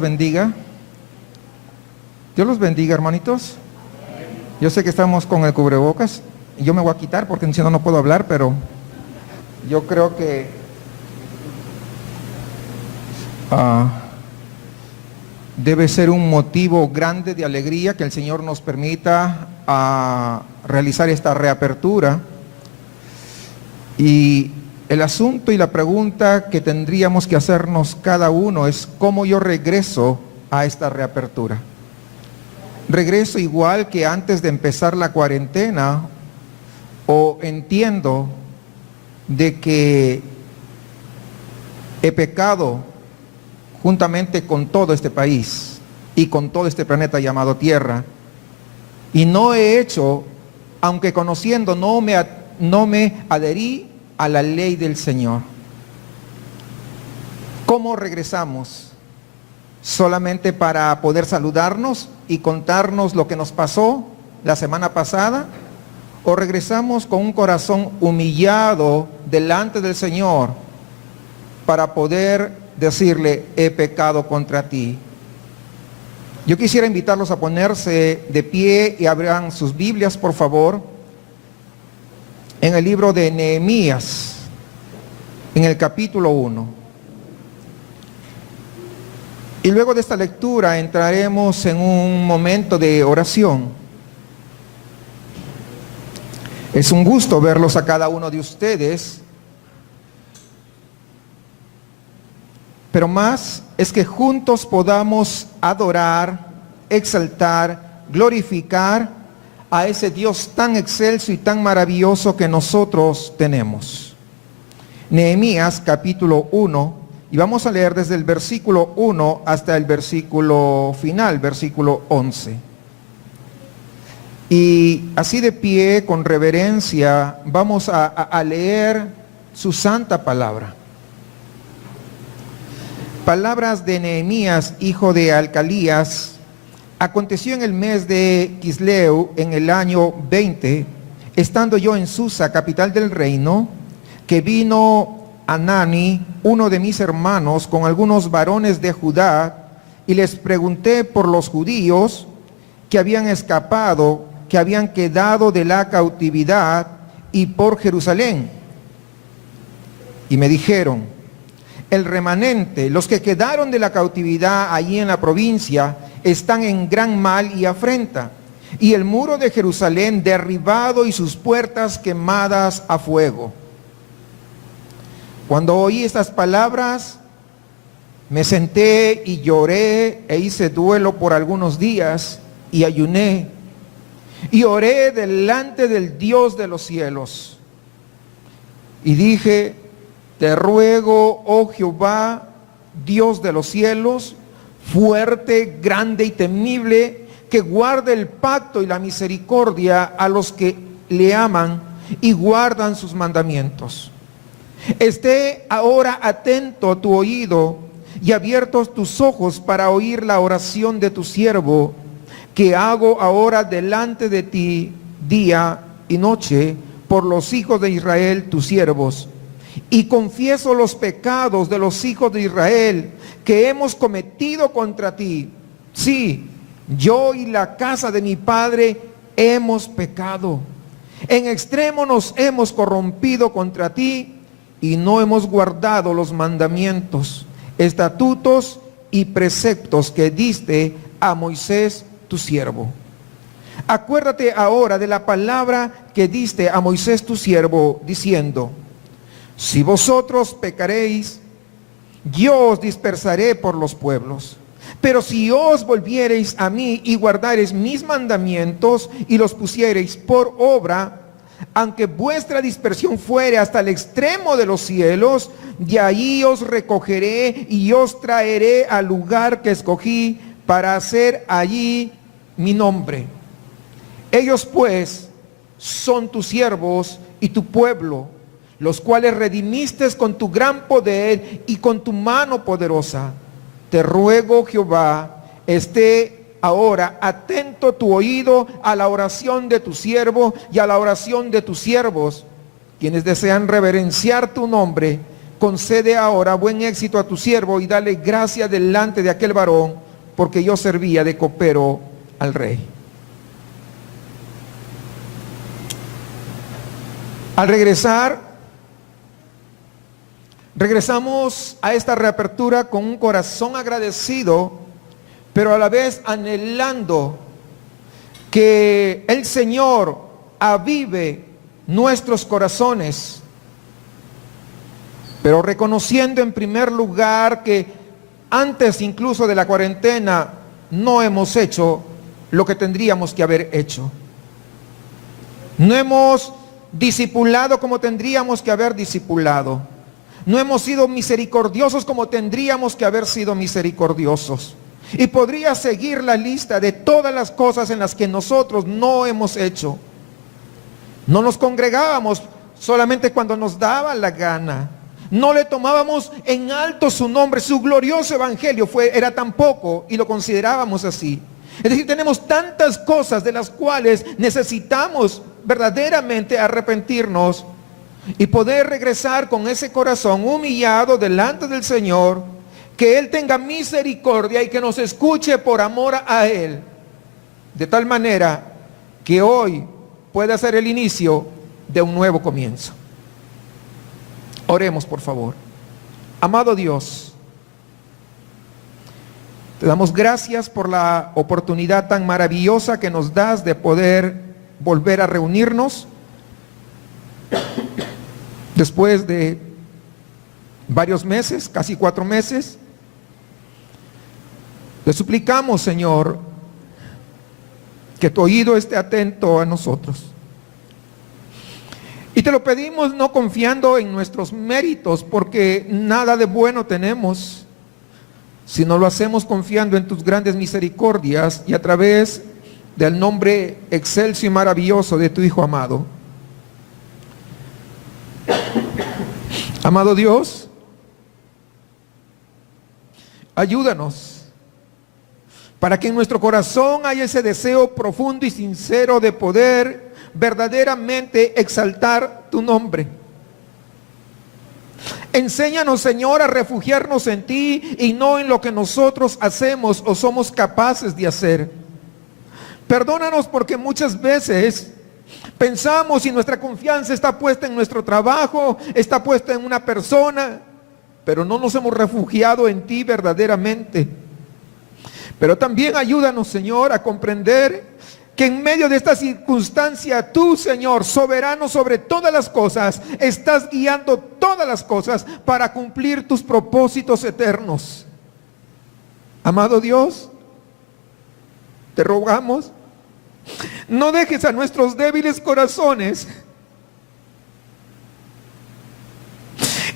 los bendiga. Dios los bendiga, hermanitos. Yo sé que estamos con el cubrebocas. Y yo me voy a quitar porque si no, no puedo hablar, pero yo creo que debe ser un motivo grande de alegría que el Señor nos permita realizar esta reapertura. Y el asunto y la pregunta que tendríamos que hacernos cada uno es cómo yo regreso a esta reapertura. ¿Regreso igual que antes de empezar la cuarentena o entiendo de que he pecado juntamente con todo este país y con todo este planeta llamado Tierra y no he hecho, aunque conociendo, no me adherí a la ley del Señor? ¿Cómo regresamos? ¿Solamente para poder saludarnos y contarnos lo que nos pasó la semana pasada? ¿O regresamos con un corazón humillado delante del Señor para poder decirle, he pecado contra ti? Yo quisiera invitarlos a ponerse de pie y abran sus Biblias, por favor, en el libro de Nehemías, en el capítulo 1. Y luego de esta lectura entraremos en un momento de oración. Es un gusto verlos a cada uno de ustedes, pero más es que juntos podamos adorar, exaltar, glorificar a ese Dios tan excelso y tan maravilloso que nosotros tenemos. Nehemías capítulo 1, y vamos a leer desde el versículo 1 hasta el versículo final, versículo 11. Y así de pie, con reverencia, vamos a leer su santa palabra. Palabras de Nehemías, hijo de Alcalías. Aconteció en el mes de Quisleu, en el año 20, estando yo en Susa, capital del reino, que vino Anani, uno de mis hermanos, con algunos varones de Judá, y les pregunté por los judíos que habían escapado, que habían quedado de la cautividad, y por Jerusalén. Y me dijeron, el remanente, los que quedaron de la cautividad allí en la provincia, están en gran mal y afrenta, y el muro de Jerusalén derribado y sus puertas quemadas a fuego. Cuando oí estas palabras, me senté y lloré e hice duelo por algunos días y ayuné y oré delante del Dios de los cielos. Y dije, te ruego, oh Jehová, Dios de los cielos, fuerte, grande y temible, que guarde el pacto y la misericordia a los que le aman y guardan sus mandamientos. Esté ahora atento a tu oído y abiertos tus ojos para oír la oración de tu siervo, que hago ahora delante de ti día y noche por los hijos de Israel, tus siervos. Y confieso los pecados de los hijos de Israel que hemos cometido contra ti. Sí, yo y la casa de mi padre hemos pecado. En extremo nos hemos corrompido contra ti y no hemos guardado los mandamientos, estatutos y preceptos que diste a Moisés tu siervo. Acuérdate ahora de la palabra que diste a Moisés tu siervo, diciendo, si vosotros pecaréis, yo os dispersaré por los pueblos. Pero si os volviereis a mí y guardareis mis mandamientos y los pusiereis por obra, aunque vuestra dispersión fuere hasta el extremo de los cielos, de allí os recogeré y os traeré al lugar que escogí para hacer allí mi nombre. Ellos pues son tus siervos y tu pueblo, los cuales redimiste con tu gran poder y con tu mano poderosa. Te ruego, Jehová, esté ahora atento tu oído a la oración de tu siervo y a la oración de tus siervos, quienes desean reverenciar tu nombre, concede ahora buen éxito a tu siervo y dale gracia delante de aquel varón, porque yo servía de copero al rey. Al regresamos a esta reapertura con un corazón agradecido, pero a la vez anhelando que el Señor avive nuestros corazones, pero reconociendo en primer lugar que antes incluso de la cuarentena no hemos hecho lo que tendríamos que haber hecho. No hemos discipulado como tendríamos que haber discipulado. No hemos sido misericordiosos como tendríamos que haber sido misericordiosos. Y podría seguir la lista de todas las cosas en las que nosotros no hemos hecho. No nos congregábamos solamente cuando nos daba la gana. No le tomábamos en alto su nombre, su glorioso evangelio era tan poco y lo considerábamos así. Es decir, tenemos tantas cosas de las cuales necesitamos verdaderamente arrepentirnos y poder regresar con ese corazón humillado delante del Señor, que Él tenga misericordia y que nos escuche por amor a Él, de tal manera que hoy pueda ser el inicio de un nuevo comienzo. Oremos, por favor. Amado Dios, te damos gracias por la oportunidad tan maravillosa que nos das de poder volver a reunirnos después de varios meses, casi 4 meses. Te suplicamos, Señor, que tu oído esté atento a nosotros. Y te lo pedimos no confiando en nuestros méritos, porque nada de bueno tenemos, sino lo hacemos confiando en tus grandes misericordias y a través del nombre excelso y maravilloso de tu Hijo amado. Amado Dios, ayúdanos para que en nuestro corazón haya ese deseo profundo y sincero de poder verdaderamente exaltar tu nombre. Enséñanos, Señor, a refugiarnos en ti y no en lo que nosotros hacemos o somos capaces de hacer. Perdónanos porque muchas veces pensamos y nuestra confianza está puesta en nuestro trabajo, está puesta en una persona, pero no nos hemos refugiado en ti verdaderamente. Pero también ayúdanos, Señor, a comprender que en medio de esta circunstancia tú, Señor, soberano sobre todas las cosas, estás guiando todas las cosas para cumplir tus propósitos eternos. Amado Dios, te rogamos, no dejes a nuestros débiles corazones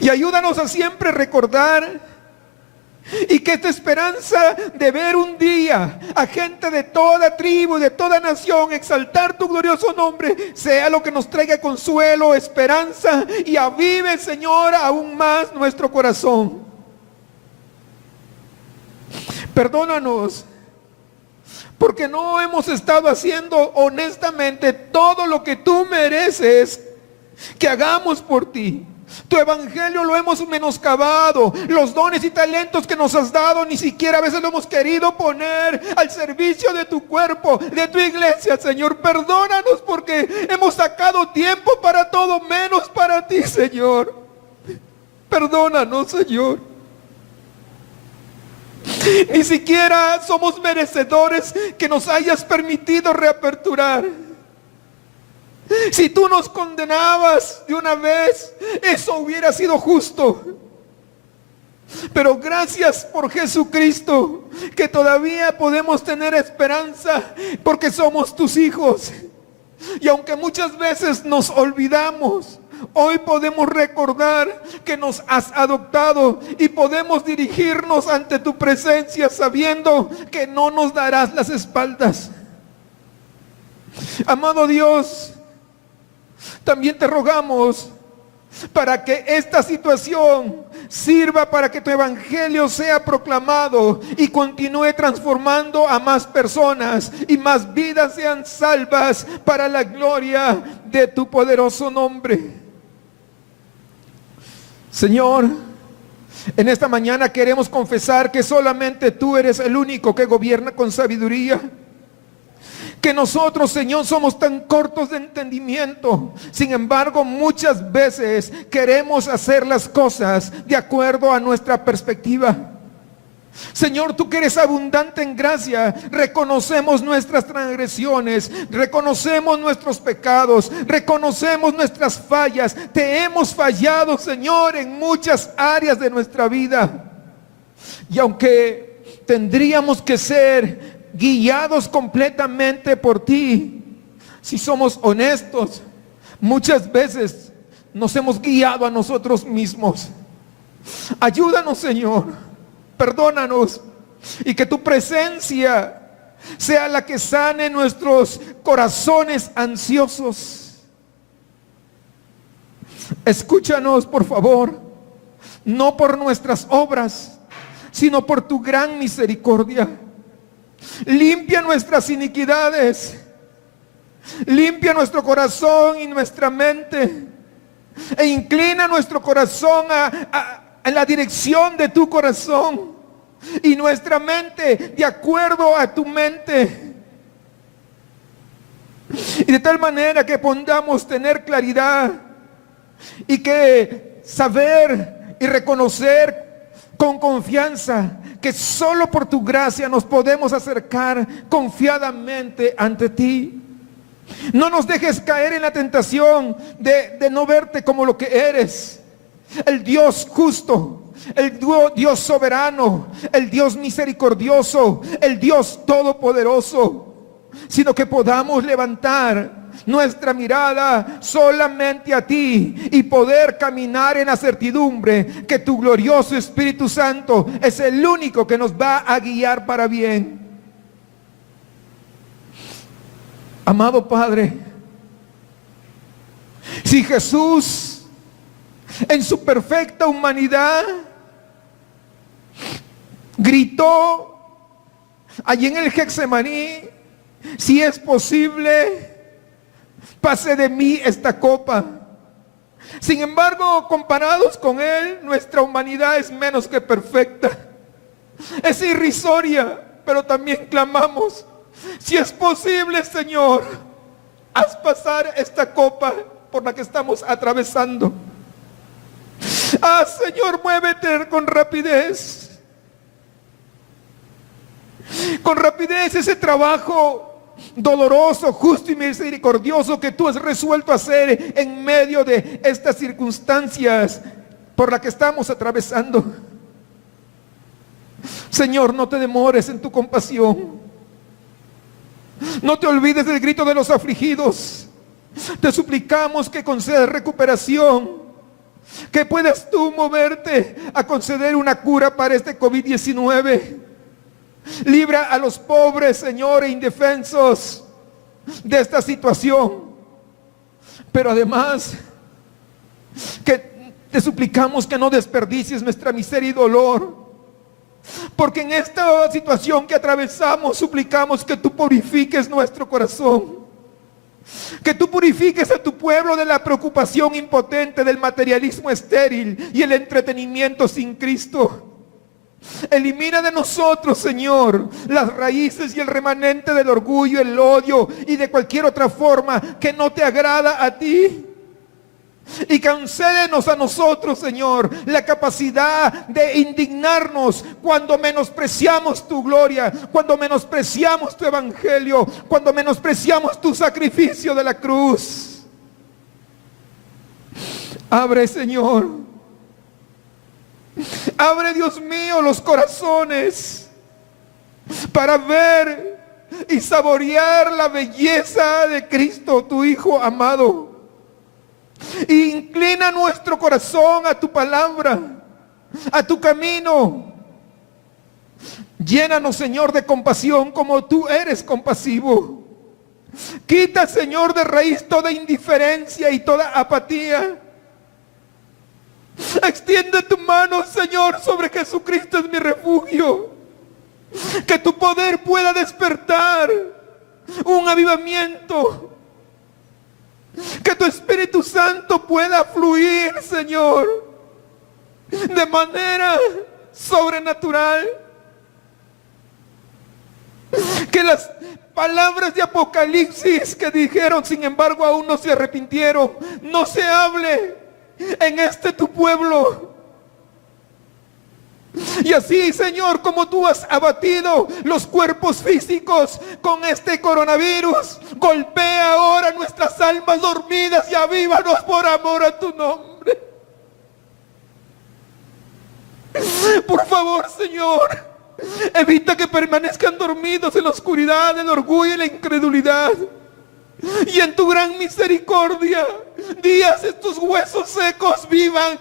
y ayúdanos a siempre recordar y que esta esperanza de ver un día a gente de toda tribu, de toda nación, exaltar tu glorioso nombre, sea lo que nos traiga consuelo, esperanza y avive, Señor, aún más nuestro corazón. Perdónanos porque no hemos estado haciendo honestamente todo lo que tú mereces que hagamos por ti. Tu evangelio lo hemos menoscabado. Los dones y talentos que nos has dado ni siquiera a veces lo hemos querido poner al servicio de tu cuerpo, de tu iglesia, Señor. Perdónanos porque hemos sacado tiempo para todo menos para ti, Señor. Perdónanos, Señor. Ni siquiera somos merecedores que nos hayas permitido reaperturar. Si tú nos condenabas de una vez, eso hubiera sido justo. Pero gracias por Jesucristo, que todavía podemos tener esperanza porque somos tus hijos. Y aunque muchas veces nos olvidamos, hoy podemos recordar que nos has adoptado y podemos dirigirnos ante tu presencia sabiendo que no nos darás las espaldas. Amado Dios, también te rogamos para que esta situación sirva para que tu evangelio sea proclamado y continúe transformando a más personas y más vidas sean salvas para la gloria de tu poderoso nombre. Señor, en esta mañana queremos confesar que solamente tú eres el único que gobierna con sabiduría. Que nosotros, Señor, somos tan cortos de entendimiento. Sin embargo, muchas veces queremos hacer las cosas de acuerdo a nuestra perspectiva. Señor, tú que eres abundante en gracia, reconocemos nuestras transgresiones, reconocemos nuestros pecados, reconocemos nuestras fallas. Te hemos fallado, Señor, en muchas áreas de nuestra vida. Y aunque tendríamos que ser guiados completamente por ti, si somos honestos, muchas veces nos hemos guiado a nosotros mismos. Ayúdanos, Señor, perdónanos, y que tu presencia sea la que sane nuestros corazones ansiosos. Escúchanos, por favor, no por nuestras obras, sino por tu gran misericordia. Limpia nuestras iniquidades, limpia nuestro corazón y nuestra mente, e inclina nuestro corazón en la dirección de tu corazón, y nuestra mente de acuerdo a tu mente, y de tal manera que podamos tener claridad y que saber y reconocer con confianza que solo por tu gracia nos podemos acercar confiadamente ante ti. No nos dejes caer en la tentación de no verte como lo que eres, el Dios justo, el Dios soberano, el Dios misericordioso, el Dios todopoderoso, sino que podamos levantar nuestra mirada solamente a ti y poder caminar en la certidumbre que tu glorioso Espíritu Santo es el único que nos va a guiar para bien. Amado Padre, si Jesús en su perfecta humanidad gritó allí en el Getsemaní, si es posible, pase de mí esta copa. Sin embargo, comparados con Él, nuestra humanidad es menos que perfecta. Es irrisoria, pero también clamamos, si es posible, Señor, haz pasar esta copa por la que estamos atravesando. Señor, muévete con rapidez. Con rapidez ese trabajo doloroso, justo y misericordioso que tú has resuelto hacer en medio de estas circunstancias por las que estamos atravesando. Señor, no te demores en tu compasión. No te olvides del grito de los afligidos. Te suplicamos que concedas recuperación, que puedas tú moverte a conceder una cura para este COVID-19. Libra a los pobres, Señor, e indefensos de esta situación. Pero además, que te suplicamos que no desperdicies nuestra miseria y dolor. Porque en esta situación que atravesamos, suplicamos que tú purifiques nuestro corazón. Que tú purifiques a tu pueblo de la preocupación impotente, del materialismo estéril y el entretenimiento sin Cristo. Elimina de nosotros, Señor, las raíces y el remanente del orgullo, el odio y de cualquier otra forma que no te agrada a ti. Y concédenos a nosotros, Señor, la capacidad de indignarnos cuando menospreciamos tu gloria, cuando menospreciamos tu evangelio, cuando menospreciamos tu sacrificio de la cruz. Abre, Señor. Abre, Dios mío, los corazones para ver y saborear la belleza de Cristo, tu Hijo amado. Inclina nuestro corazón a tu palabra, a tu camino. Llénanos, Señor, de compasión como tú eres compasivo. Quita, Señor, de raíz toda indiferencia y toda apatía. Extiende tu mano, Señor, sobre Jesucristo es mi refugio. Que tu poder pueda despertar un avivamiento. Que tu Espíritu Santo pueda fluir, Señor. de manera sobrenatural. Que las palabras de Apocalipsis que dijeron, sin embargo, aún no se arrepintieron, no se hable en este tu pueblo. Y así, Señor, como tú has abatido los cuerpos físicos con este coronavirus, golpea ahora nuestras almas dormidas y avívanos por amor a tu nombre. Por favor, Señor, evita que permanezcan dormidos en la oscuridad, el orgullo y la incredulidad. Y en tu gran misericordia, di a estos huesos secos vivan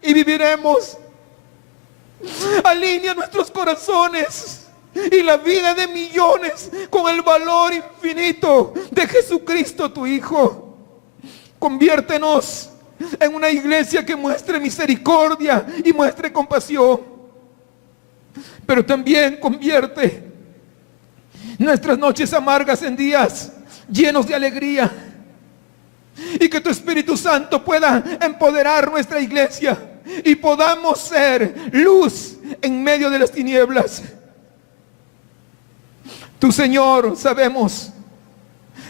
y viviremos. Alinea nuestros corazones y la vida de millones con el valor infinito de Jesucristo, tu Hijo. Conviértenos en una iglesia que muestre misericordia y muestre compasión. Pero también convierte nuestras noches amargas en días llenos de alegría. Y que tu Espíritu Santo pueda empoderar nuestra iglesia y podamos ser luz en medio de las tinieblas. Tú, Señor, sabemos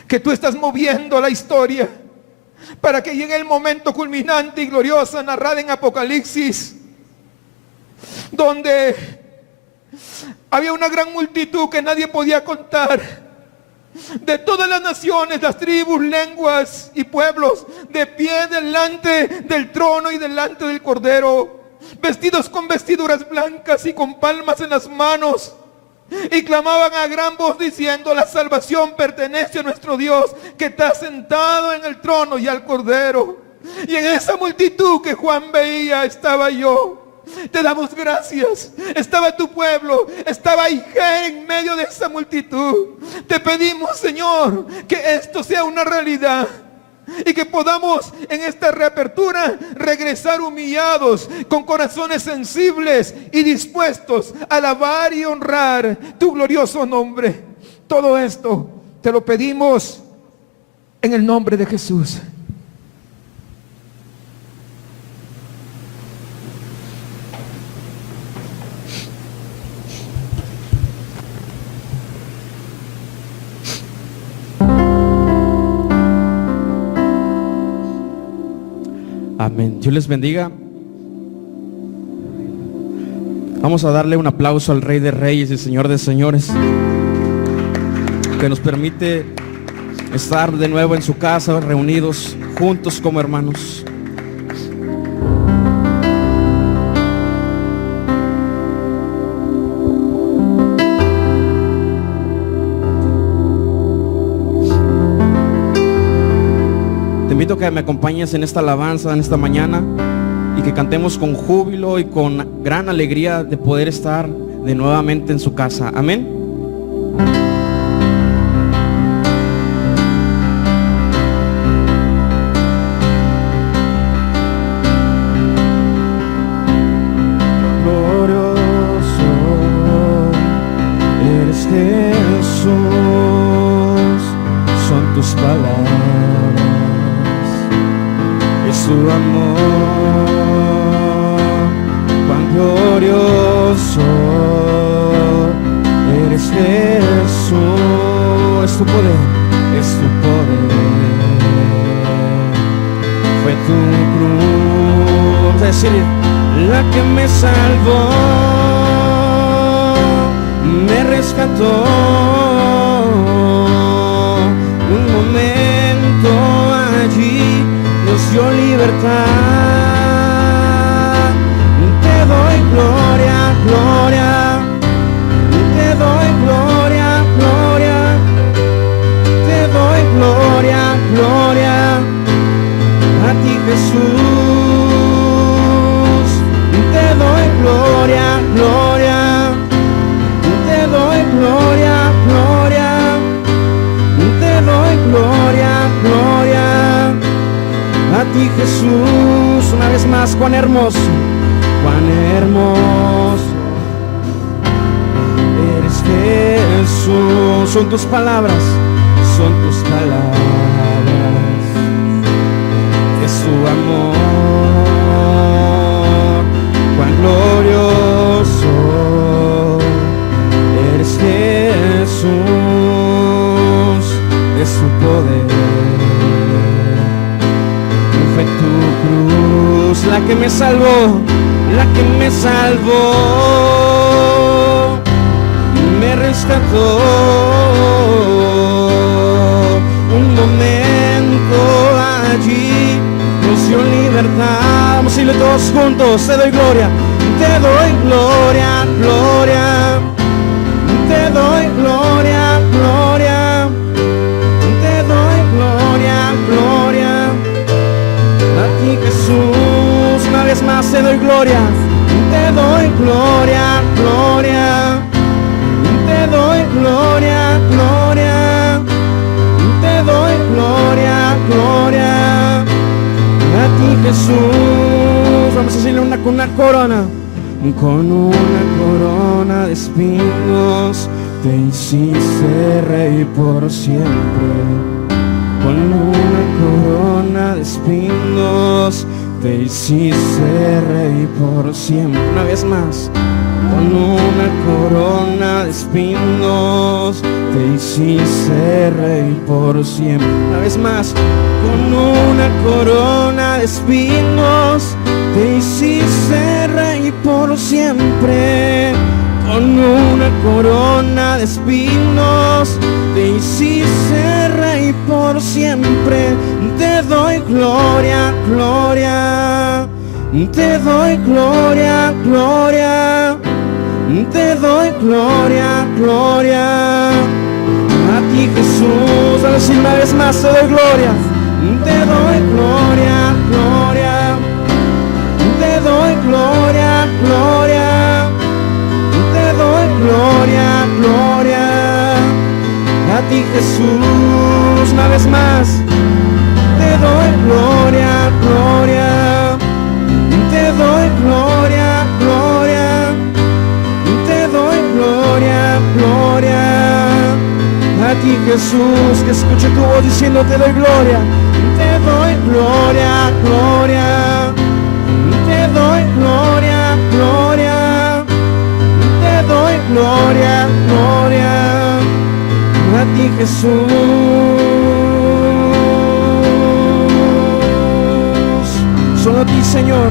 que tú estás moviendo la historia para que llegue el momento culminante y glorioso narrado en Apocalipsis, donde había una gran multitud que nadie podía contar, de todas las naciones, las tribus, lenguas y pueblos, de pie delante del trono y delante del Cordero, vestidos con vestiduras blancas y con palmas en las manos, y clamaban a gran voz diciendo: la salvación pertenece a nuestro Dios, que está sentado en el trono y al Cordero. Y en esa multitud que Juan veía estaba yo. Te damos gracias. Estaba tu pueblo, estaba Iger en medio de esa multitud. Te pedimos, Señor, que esto sea una realidad y que podamos en esta reapertura regresar humillados, con corazones sensibles y dispuestos a alabar y honrar tu glorioso nombre. Todo esto te lo pedimos en el nombre de Jesús. Amén. Dios les bendiga. Vamos a darle un aplauso al Rey de Reyes y Señor de Señores, que nos permite estar de nuevo en su casa, reunidos juntos como hermanos. Te invito a que me acompañes en esta alabanza, en esta mañana, y que cantemos con júbilo y con gran alegría de poder estar de nuevamente en su casa. Amén. Glorioso eres Jesús, son tus palabras. Tu amor, cuán glorioso eres Jesús, es tu poder, es tu poder, fue tu cruz, es decir, la que me salvó, me rescató, un momento allí nos dio libertad. Te doy gloria, gloria, te doy gloria, gloria, te doy gloria, gloria a ti, Jesús. Te doy gloria, gloria, te doy gloria, gloria, te doy gloria, gloria a ti, Jesús. Una vez más, cuán hermoso eres Jesús. Son tus palabras, son tus palabras, es tu amor, glorioso, eres Jesús, es tu poder, fue tu cruz la que me salvó, la que me salvó, me rescató. Un momento allí nos dio libertad. Vamos a irle todos juntos. Te doy gloria, te doy gloria, gloria, te doy gloria, gloria, te doy gloria, gloria. A ti, Jesús, una vez más te doy gloria, te doy gloria, gloria, te doy gloria, gloria, te doy gloria, gloria. A ti, Jesús, vamos a hacerle una corona. Con una corona de espinos te hiciste rey por siempre. Con una corona de espinos te hiciste rey por siempre. Una vez más. Con una corona de espinos te hiciste rey por siempre. Una vez más. Con una corona de espinos te hiciste rey por siempre. Con una corona de espinos te hiciste rey por siempre. Te doy gloria, gloria, te doy gloria, gloria, te doy gloria, gloria. A ti, Jesús, a decir una vez más, te doy gloria, te doy gloria, gloria, te doy gloria, gloria, te doy gloria, gloria. A ti, Jesús, una vez más, te doy gloria, gloria, te doy gloria, gloria, te doy gloria, gloria. A ti, Jesús, que escuche tu voz diciendo te doy gloria, te doy gloria, gloria, te doy gloria, gloria, te doy gloria, gloria. A ti, Jesús, solo a ti, Señor.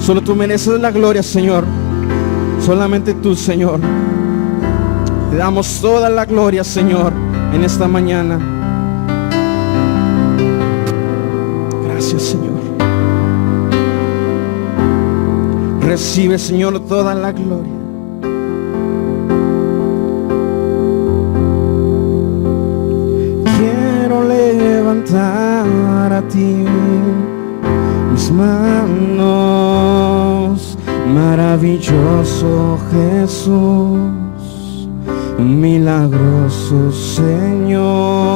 Solo tú mereces la gloria, Señor. Solamente tú, Señor. Te damos toda la gloria, Señor, en esta mañana. Gracias, Señor. Recibe, Señor, toda la gloria. Quiero levantar a ti mis manos, maravilloso Jesús, milagroso Señor.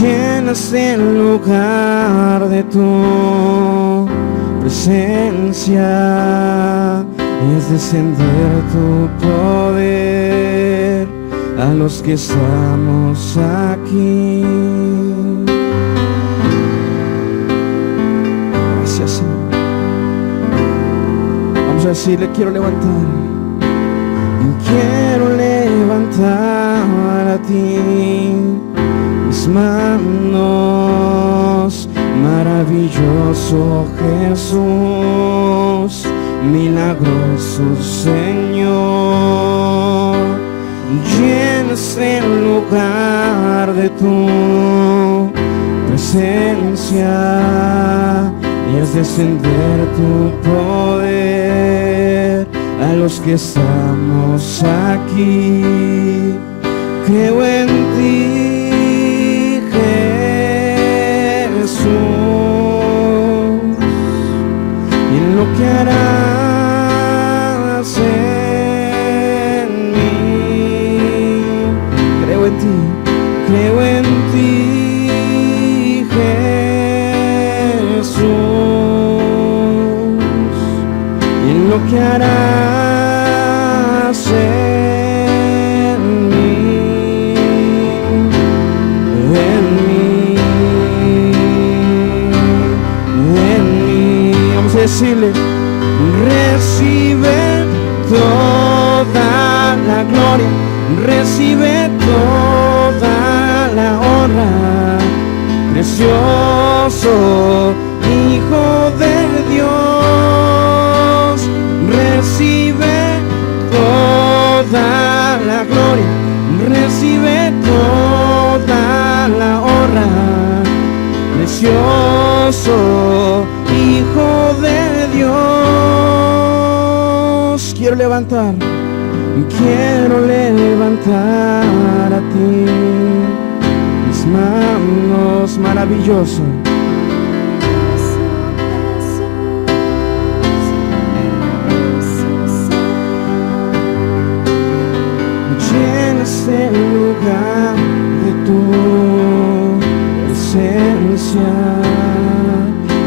Llenas el lugar de tu presencia y es descender tu poder a los que estamos aquí. Gracias, Señor. Vamos a decirle, quiero levantar a ti mis manos, maravilloso Jesús, milagroso Señor. Llenas el lugar de tu presencia y es descender tu poder a los que estamos aquí. Creo en ti, Jesús, y en lo que harás en mí. Creo en ti, Jesús, y en lo que harás en mí. decirle: recibe toda la gloria, recibe toda la honra, precioso Hijo de Dios, recibe toda la gloria, recibe toda la honra, precioso Hijo de Dios. Quiero levantar a ti mis manos, maravilloso. Llena este lugar de tu presencia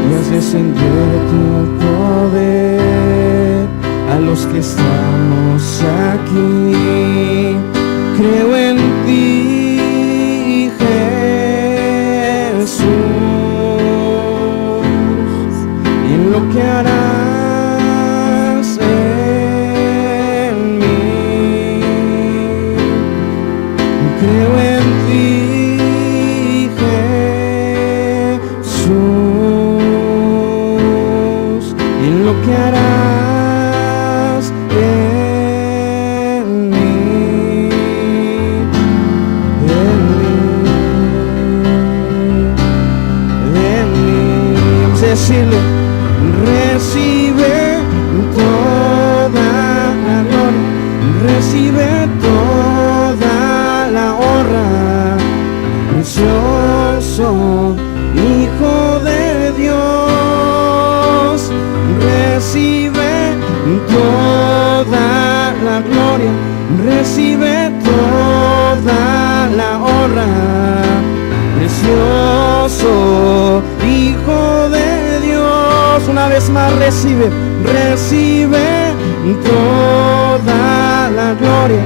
y haz descender tu poder a los que estamos aquí. Creo en ti, Jesús, y en lo que harás en mí. Creo en ti, Jesús, y en lo que harás en mí, Vamos a decirle: recibe toda la gloria, recibe toda la honra, precioso Hijo de Dios, recibe toda la gloria, recibe toda la honra, precioso Hijo de Dios. Una vez más, recibe toda la gloria,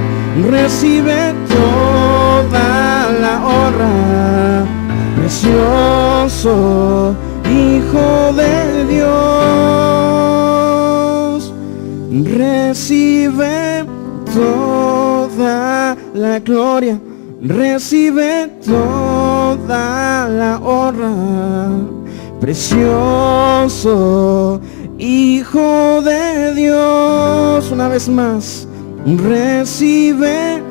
recibe toda la honra, precioso Hijo de Dios. Recibe toda la gloria, recibe toda la honra, precioso Hijo de Dios. Una vez más, recibe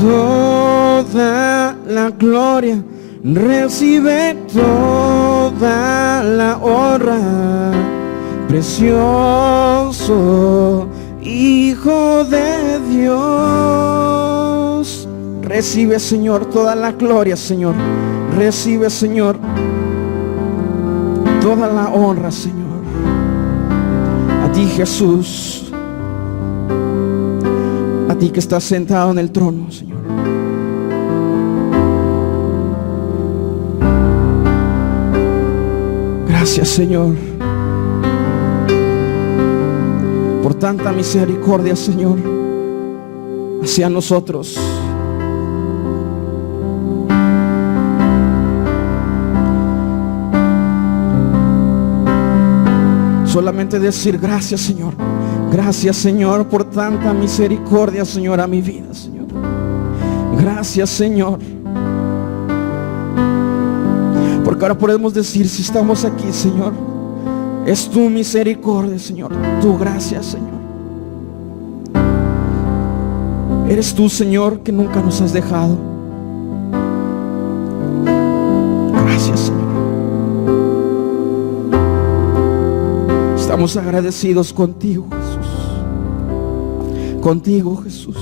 toda la gloria, recibe toda la honra, precioso Hijo de Dios. Recibe, Señor, toda la gloria, Señor. Recibe, Señor, toda la honra, Señor. A ti, Jesús, a ti que estás sentado en el trono, Señor. Gracias, Señor, por tanta misericordia, Señor, hacia nosotros. Solamente decir: gracias, Señor. Gracias, Señor, por tanta misericordia, Señor, a mi vida, Señor. Gracias, Señor. Porque ahora podemos decir, si estamos aquí, Señor, es tu misericordia, Señor, tu gracia, Señor. Eres tú, Señor, que nunca nos has dejado. Gracias, Señor. Estamos agradecidos contigo, Jesús. Contigo, Jesús.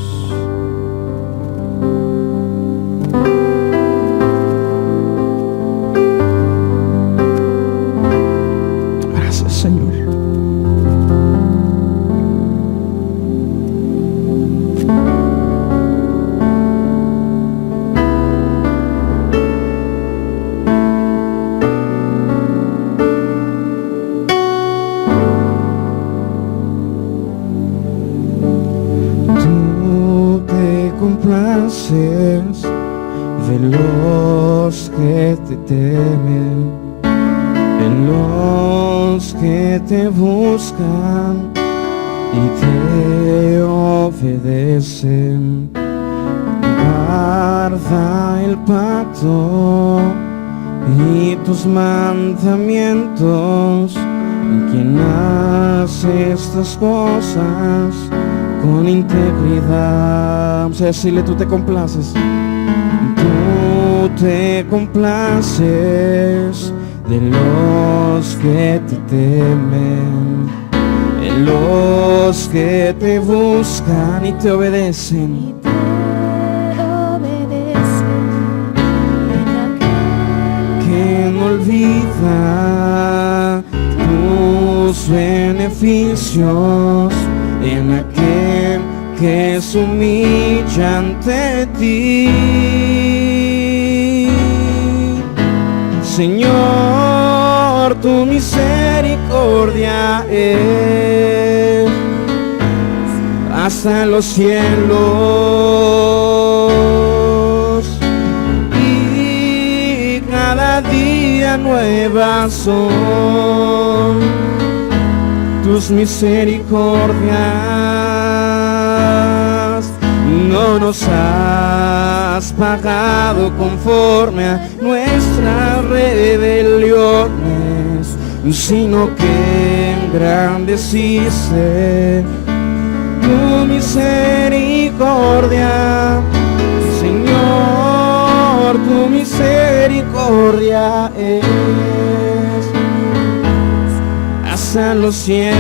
Gracias, Señor. De los que te temen, en los que te buscan y te obedecen. Guarda el pacto y tus mandamientos. Quien hace estas cosas con integridad. Vamos a decirle, tú te complaces. Tú te complaces de los que te temen, de los que te buscan y te obedecen. Que no olvida tus beneficios en aquel que se humilla ante ti. Señor, tu misericordia es hasta los cielos, y cada día nuevas son tus misericordias. No nos has pagado conforme a nuestras rebeliones, sino que engrandeciste tu misericordia. Señor, tu misericordia es hasta los cielos,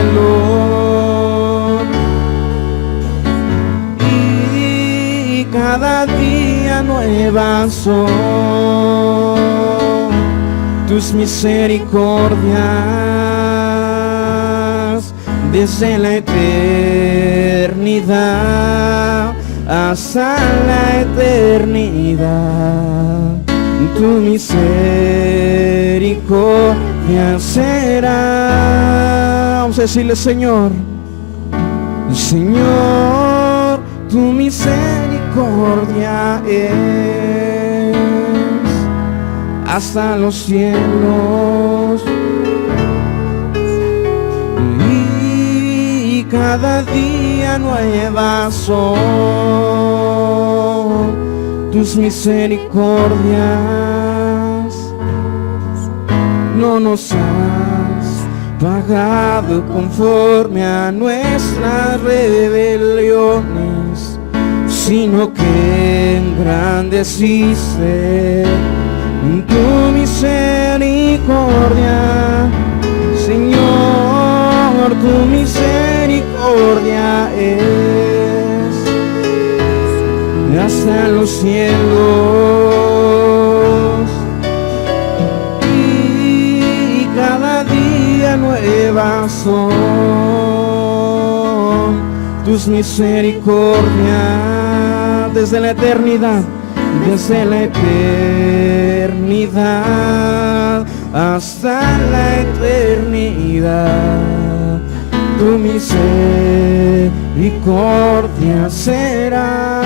y cada día nuevas son tus misericordias. Desde la eternidad hasta la eternidad, tu misericordia será. Vamos a decirle, Señor, Señor, tu misericordia es hasta los cielos, y cada día nuevas son tus misericordias. No nos has pagado conforme a nuestras rebeliones, sino que engrandeciste tu misericordia. Señor, tu misericordia es hasta los cielos, y cada día nuevas son tus misericordias. Desde la eternidad, desde la eternidad hasta la eternidad, tu misericordia será.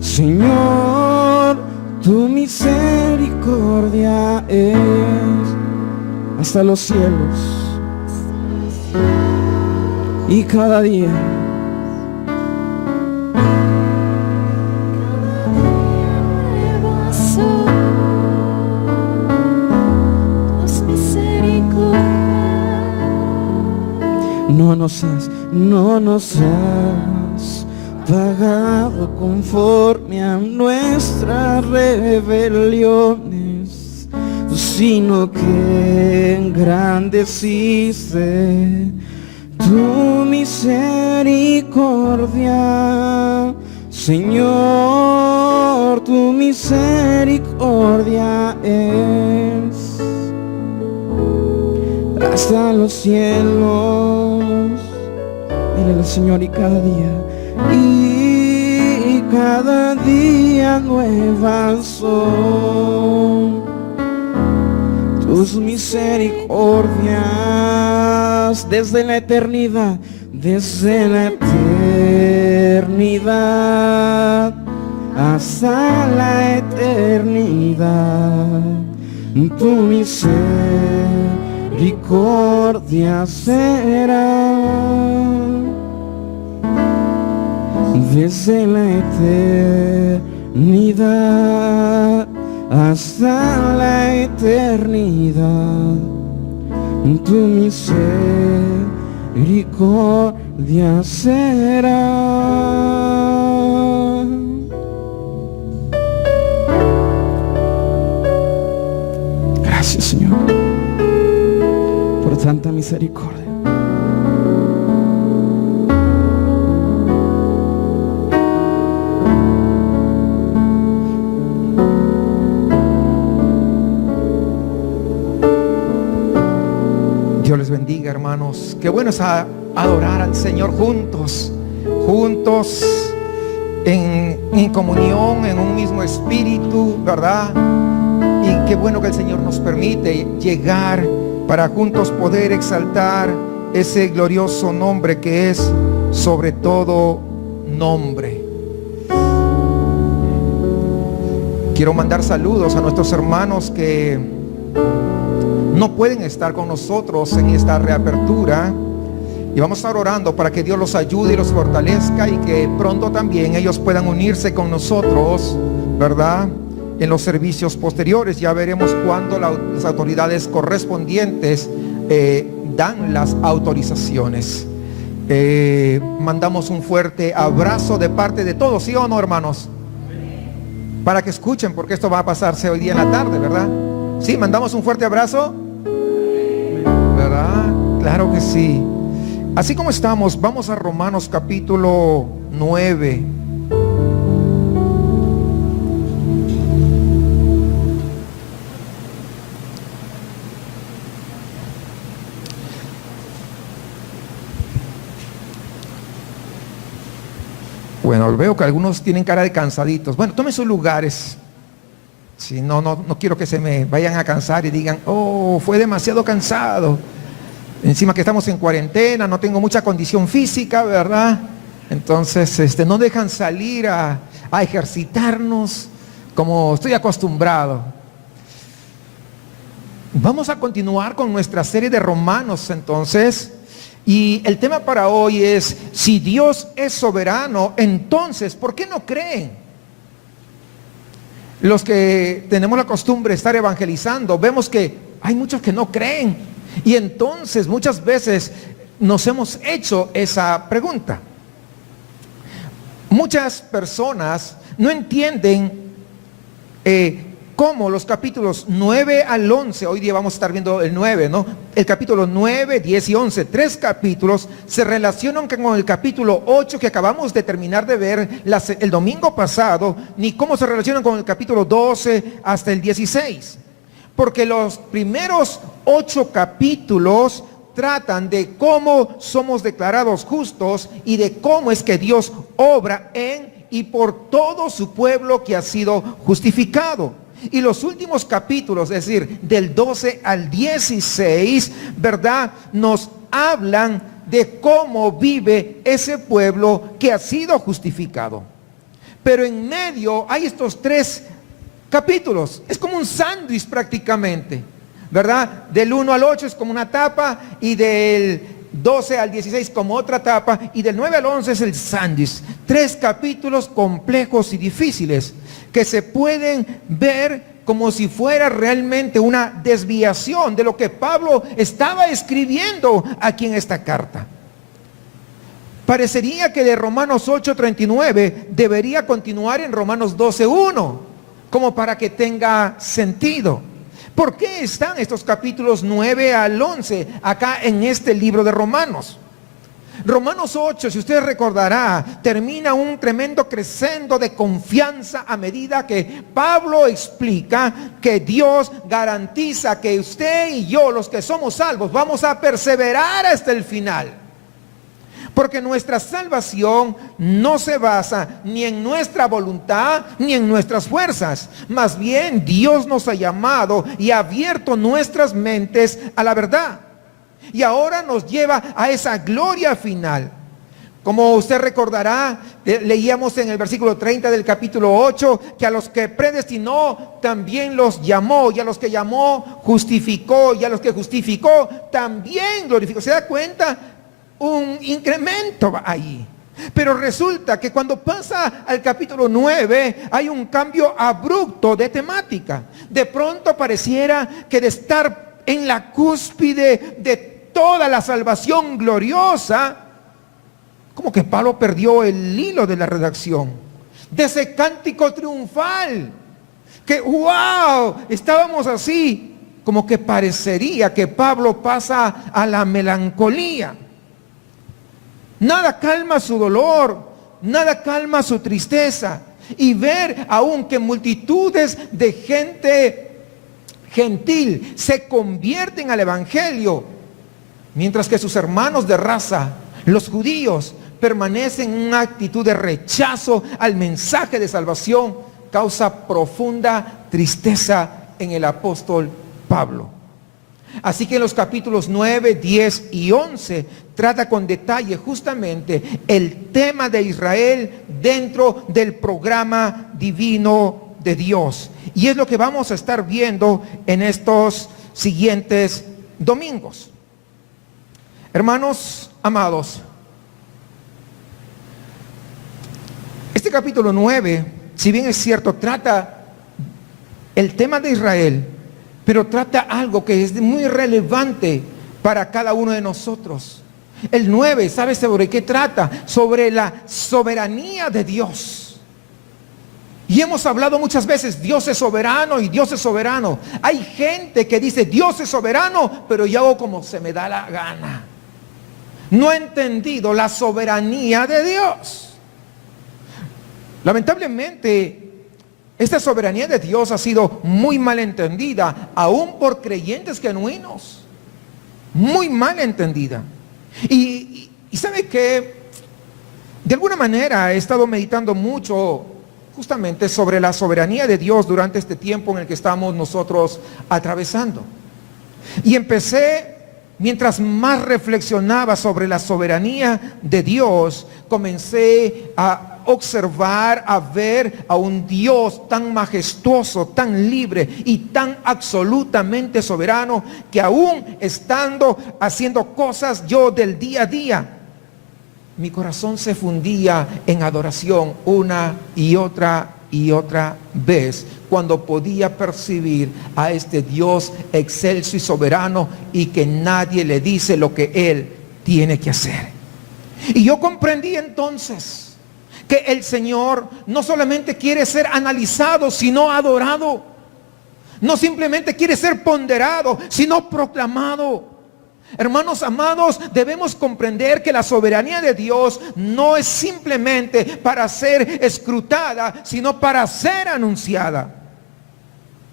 Señor, tu misericordia es hasta los cielos, y cada día no nos has pagado conforme a nuestras rebeliones, sino que engrandeciste tu misericordia. Señor, tu misericordia es hasta los cielos. Dile al Señor, y cada día nuevas son tus misericordias. Desde la eternidad, desde la eternidad hasta la eternidad, tu misericordia será desde la eternidad hasta la eternidad. Tu misericordia será. Gracias, Señor, por tanta misericordia. Dios les bendiga, hermanos. Qué bueno es adorar al Señor juntos en comunión, en un mismo espíritu, ¿verdad? Y qué bueno que el Señor nos permite llegar para juntos poder exaltar ese glorioso nombre que es sobre todo nombre. Quiero mandar saludos a nuestros hermanos que no pueden estar con nosotros en esta reapertura, y vamos a estar orando para que Dios los ayude y los fortalezca, y que pronto también ellos puedan unirse con nosotros, ¿verdad?, en los servicios posteriores. Ya veremos cuándo las autoridades correspondientes dan las autorizaciones. Mandamos un fuerte abrazo de parte de todos, ¿sí o no, hermanos? Para que escuchen, porque esto va a pasarse hoy día en la tarde, ¿verdad? Sí, mandamos un fuerte abrazo, ¿verdad? Claro que sí. Así como estamos, vamos a Romanos capítulo 9. Bueno, veo que algunos tienen cara de cansaditos. Bueno, tomen sus lugares. Si no quiero que se me vayan a cansar y digan, oh, fue demasiado cansado. Encima que estamos en cuarentena, no tengo mucha condición física, ¿verdad? Entonces, no dejan salir a ejercitarnos como estoy acostumbrado. Vamos a continuar con nuestra serie de Romanos, entonces. Y el tema para hoy es, si Dios es soberano, entonces, ¿por qué no creen? Los que tenemos la costumbre de estar evangelizando, vemos que hay muchos que no creen. Y entonces muchas veces nos hemos hecho esa pregunta. Muchas personas no entienden cómo los capítulos 9 al 11, hoy día vamos a estar viendo el 9, ¿no? El capítulo 9, 10 y 11, 3 capítulos se relacionan con el capítulo 8 que acabamos de terminar de ver el domingo pasado, ni cómo se relacionan con el capítulo 12 hasta el 16. Porque los primeros 8 capítulos tratan de cómo somos declarados justos y de cómo es que Dios obra en y por todo su pueblo que ha sido justificado. Y los últimos capítulos, es decir, del 12 al 16, ¿verdad?, nos hablan de cómo vive ese pueblo que ha sido justificado. Pero en medio hay estos 3 capítulos. Es como un sándwich prácticamente, ¿verdad? Del 1 al 8 es como una tapa, y del 12 al 16 como otra tapa, y del 9 al 11 es el sándwich. 3 capítulos complejos y difíciles que se pueden ver como si fuera realmente una desviación de lo que Pablo estaba escribiendo aquí en esta carta. Parecería que de Romanos 8:39 debería continuar en Romanos 12:1, como para que tenga sentido. ¿Por qué están estos capítulos 9 al 11 acá en este libro de Romanos? Romanos 8, si usted recordará, termina un tremendo crescendo de confianza a medida que Pablo explica que Dios garantiza que usted y yo, los que somos salvos, vamos a perseverar hasta el final. Porque nuestra salvación no se basa ni en nuestra voluntad ni en nuestras fuerzas. Más bien, Dios nos ha llamado y ha abierto nuestras mentes a la verdad. Y ahora nos lleva a esa gloria final. Como usted recordará, leíamos en el versículo 30 del capítulo 8, que a los que predestinó también los llamó, y a los que llamó justificó, y a los que justificó también glorificó. ¿Se da cuenta? Un incremento ahí. Pero resulta que cuando pasa al capítulo 9 hay un cambio abrupto de temática. De pronto pareciera que de estar en la cúspide de toda la salvación gloriosa, como que Pablo perdió el hilo de la redacción de ese cántico triunfal, que wow, estábamos así, como que parecería que Pablo pasa a la melancolía. Nada calma su dolor, nada calma su tristeza, y ver aún que multitudes de gente gentil se convierten al evangelio, mientras que sus hermanos de raza, los judíos, permanecen en una actitud de rechazo al mensaje de salvación, causa profunda tristeza en el apóstol Pablo. Así que en los capítulos 9, 10 y 11 trata con detalle justamente el tema de Israel dentro del programa divino de Dios. Y es lo que vamos a estar viendo en estos siguientes domingos. Hermanos amados, este capítulo 9, si bien es cierto, trata el tema de Israel, pero trata algo que es muy relevante para cada uno de nosotros. El 9, ¿sabe sobre qué trata? Sobre la soberanía de Dios. Y hemos hablado muchas veces, Dios es soberano y Dios es soberano. Hay gente que dice, Dios es soberano, pero yo hago como se me da la gana. No he entendido la soberanía de Dios. Lamentablemente, esta soberanía de Dios ha sido muy mal entendida, aún por creyentes genuinos. Muy mal entendida. Y ¿sabe qué? De alguna manera he estado meditando mucho justamente sobre la soberanía de Dios durante este tiempo en el que estamos nosotros atravesando. Y empecé, mientras más reflexionaba sobre la soberanía de Dios, comencé a observar, a ver a un Dios tan majestuoso, tan libre y tan absolutamente soberano, que aún estando haciendo cosas yo del día a día, mi corazón se fundía en adoración una y otra vez, cuando podía percibir a este Dios excelso y soberano, y que nadie le dice lo que Él tiene que hacer. Y yo comprendí entonces que el Señor no solamente quiere ser analizado, sino adorado. No simplemente quiere ser ponderado, sino proclamado. Hermanos amados, debemos comprender que la soberanía de Dios no es simplemente para ser escrutada, sino para ser anunciada.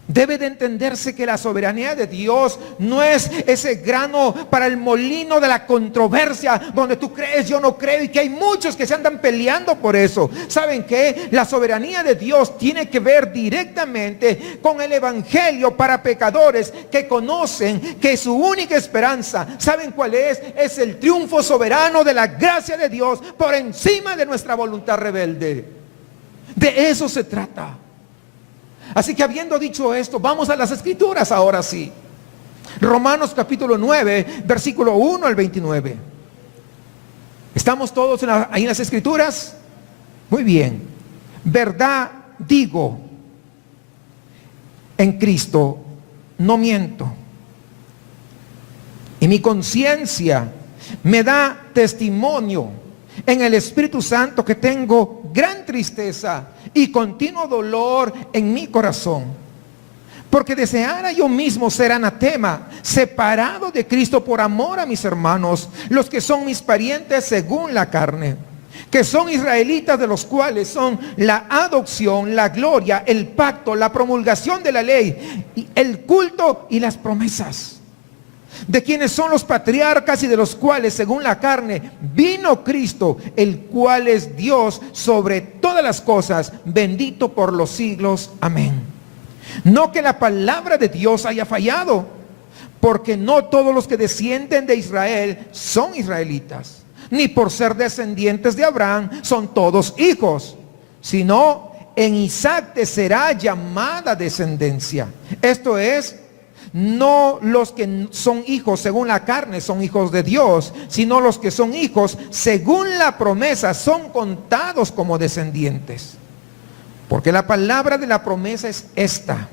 Debe de entenderse que la soberanía de Dios no es ese grano para el molino de la controversia, donde tú crees, yo no creo, y que hay muchos que se andan peleando por eso. ¿Saben qué? La soberanía de Dios tiene que ver directamente con el evangelio para pecadores que conocen que su única esperanza, ¿saben cuál es? Es el triunfo soberano de la gracia de Dios por encima de nuestra voluntad rebelde. De eso se trata. Así que, habiendo dicho esto, vamos a las escrituras ahora sí. Romanos capítulo 9, versículo 1 al 29. ¿Estamos todos ahí en las escrituras? Muy bien. Verdad digo, en Cristo no miento, y mi conciencia me da testimonio en el Espíritu Santo que tengo gran tristeza y continuo dolor en mi corazón, porque deseara yo mismo ser anatema, separado de Cristo por amor a mis hermanos, los que son mis parientes según la carne, que son israelitas, de los cuales son la adopción, la gloria, el pacto, la promulgación de la ley, el culto y las promesas, de quienes son los patriarcas, y de los cuales según la carne vino Cristo, el cual es Dios sobre todas las cosas, bendito por los siglos. Amén. No que la palabra de Dios haya fallado, porque no todos los que descienden de Israel son israelitas, ni por ser descendientes de Abraham son todos hijos, sino en Isaac te será llamada descendencia. Esto es, no los que son hijos según la carne son hijos de Dios, sino los que son hijos según la promesa son contados como descendientes. Porque la palabra de la promesa es esta: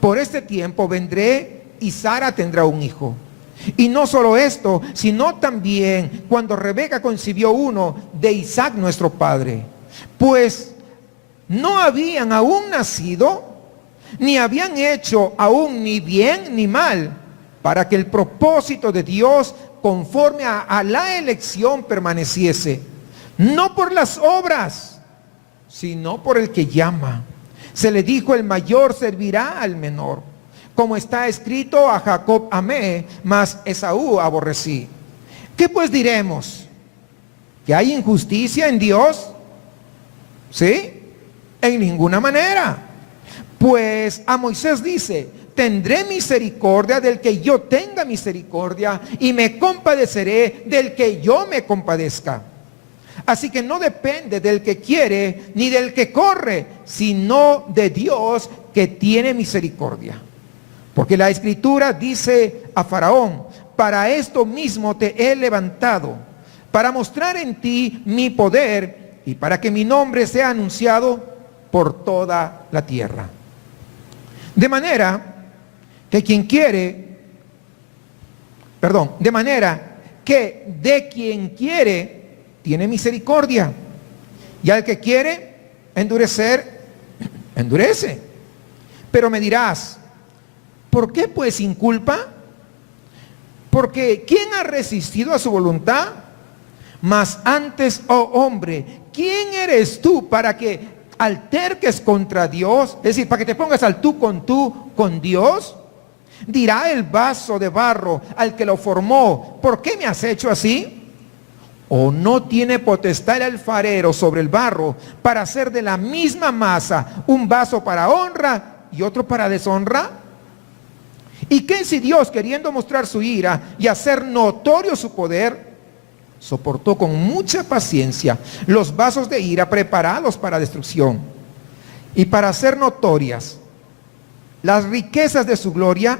por este tiempo vendré y Sara tendrá un hijo. Y no solo esto, sino también cuando Rebeca concibió uno de Isaac nuestro padre, pues no habían aún nacido, ni habían hecho aún ni bien ni mal, para que el propósito de Dios conforme a la elección permaneciese, no por las obras, sino por el que llama. Se le dijo: el mayor servirá al menor. Como está escrito: a Jacob amé, mas Esaú aborrecí. ¿Qué pues diremos? ¿Que hay injusticia en Dios? ¿Sí? En ninguna manera. Pues a Moisés dice: tendré misericordia del que yo tenga misericordia, y me compadeceré del que yo me compadezca. Así que no depende del que quiere ni del que corre, sino de Dios que tiene misericordia. Porque la Escritura dice a Faraón: para esto mismo te he levantado, para mostrar en ti mi poder y para que mi nombre sea anunciado por toda la tierra. De manera que de quien quiere tiene misericordia, y al que quiere endurecer, endurece. Pero me dirás: ¿por qué pues inculpa? Porque ¿quién ha resistido a su voluntad? Mas antes, oh hombre, ¿quién eres tú para que alterques contra Dios? Es decir, para que te pongas al tú con Dios. Dirá el vaso de barro al que lo formó: ¿por qué me has hecho así? ¿O no tiene potestad el alfarero sobre el barro para hacer de la misma masa un vaso para honra y otro para deshonra? ¿Y qué si Dios, queriendo mostrar su ira y hacer notorio su poder, soportó con mucha paciencia los vasos de ira preparados para destrucción, y para hacer notorias las riquezas de su gloria,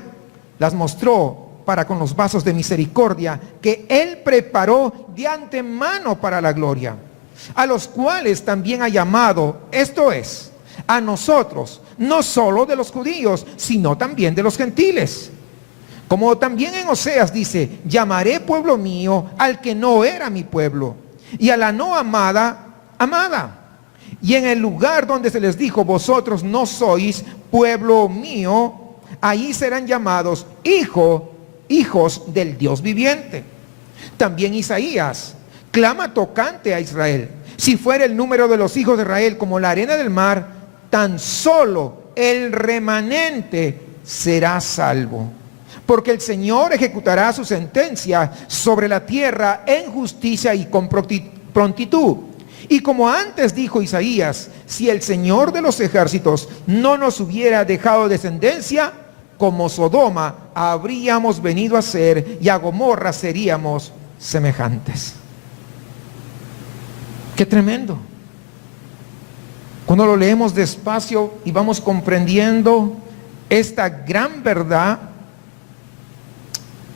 las mostró para con los vasos de misericordia que él preparó de antemano para la gloria, a los cuales también ha llamado, esto es, a nosotros, no solo de los judíos, sino también de los gentiles. Como también en Oseas dice: llamaré pueblo mío al que no era mi pueblo, y a la no amada, amada. Y en el lugar donde se les dijo: vosotros no sois pueblo mío, ahí serán llamados hijos del Dios viviente. También Isaías clama tocante a Israel: si fuera el número de los hijos de Israel como la arena del mar, tan solo el remanente será salvo. Porque el Señor ejecutará su sentencia sobre la tierra en justicia y con prontitud. Y como antes dijo Isaías: si el Señor de los ejércitos no nos hubiera dejado descendencia, como Sodoma habríamos venido a ser, y a Gomorra seríamos semejantes. Qué tremendo. Cuando lo leemos despacio y vamos comprendiendo esta gran verdad,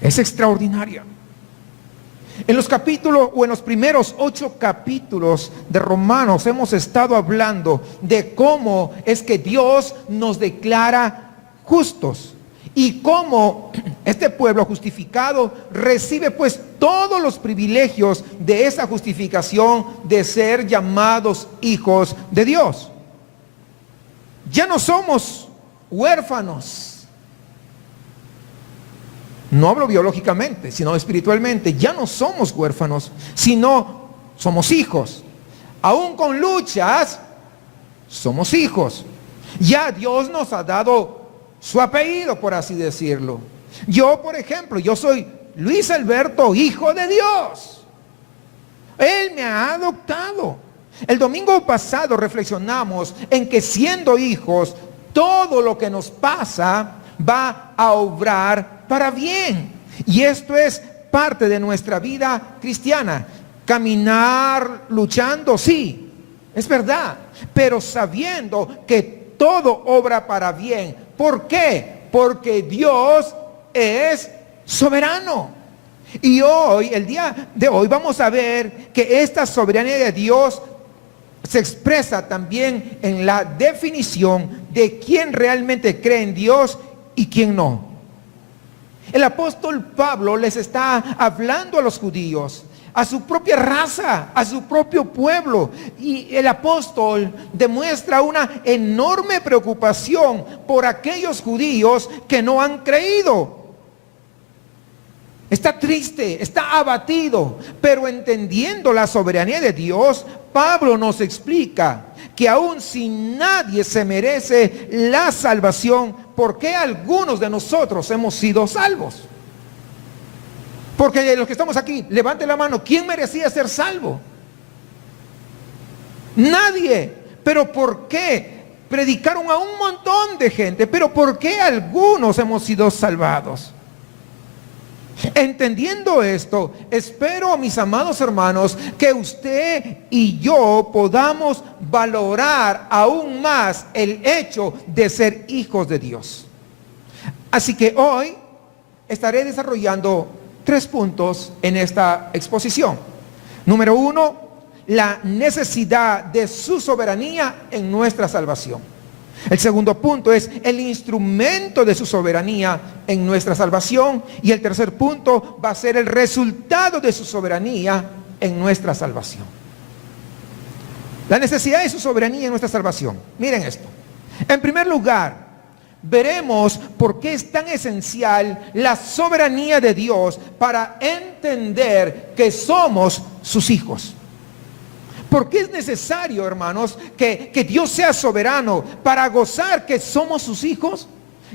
es extraordinaria. En los capítulos o en los primeros 8 capítulos de Romanos hemos estado hablando de cómo es que Dios nos declara justos y cómo este pueblo justificado recibe pues todos los privilegios de esa justificación, de ser llamados hijos de Dios. Ya no somos huérfanos. No hablo biológicamente, sino espiritualmente. Ya no somos huérfanos, sino somos hijos. Aún con luchas, somos hijos. Ya Dios nos ha dado su apellido, por así decirlo. Yo, por ejemplo, yo soy Luis Alberto, hijo de Dios. Él me ha adoptado. El domingo pasado reflexionamos en que siendo hijos, todo lo que nos pasa va a obrar para bien. Y esto es parte de nuestra vida cristiana. caminar luchando, sí, es verdad, pero sabiendo que todo obra para bien. ¿Por qué? Porque Dios es soberano. Y hoy, el día de hoy, vamos a ver que esta soberanía de Dios se expresa también en la definición de quién realmente cree en Dios y quién no. El apóstol Pablo les está hablando a los judíos, a su propia raza, a su propio pueblo. Y el apóstol demuestra una enorme preocupación por aquellos judíos que no han creído. Está triste, está abatido, pero entendiendo la soberanía de Dios, Pablo nos explica que aun si nadie se merece la salvación, ¿por qué algunos de nosotros hemos sido salvos? Porque de los que estamos aquí, levante la mano, ¿quién merecía ser salvo? Nadie. Pero ¿por qué? Predicaron a un montón de gente, pero ¿por qué algunos hemos sido salvados? Entendiendo esto, espero, mis amados hermanos, que usted y yo podamos valorar aún más el hecho de ser hijos de Dios. Así que hoy estaré desarrollando 3 puntos en esta exposición. Número 1, la necesidad de su soberanía en nuestra salvación. El segundo punto es el instrumento de su soberanía en nuestra salvación. Y el tercer punto va a ser el resultado de su soberanía en nuestra salvación. La necesidad de su soberanía en nuestra salvación. Miren esto. En primer lugar, veremos por qué es tan esencial la soberanía de Dios para entender que somos sus hijos. ¿Por qué es necesario, hermanos, que Dios sea soberano para gozar que somos sus hijos?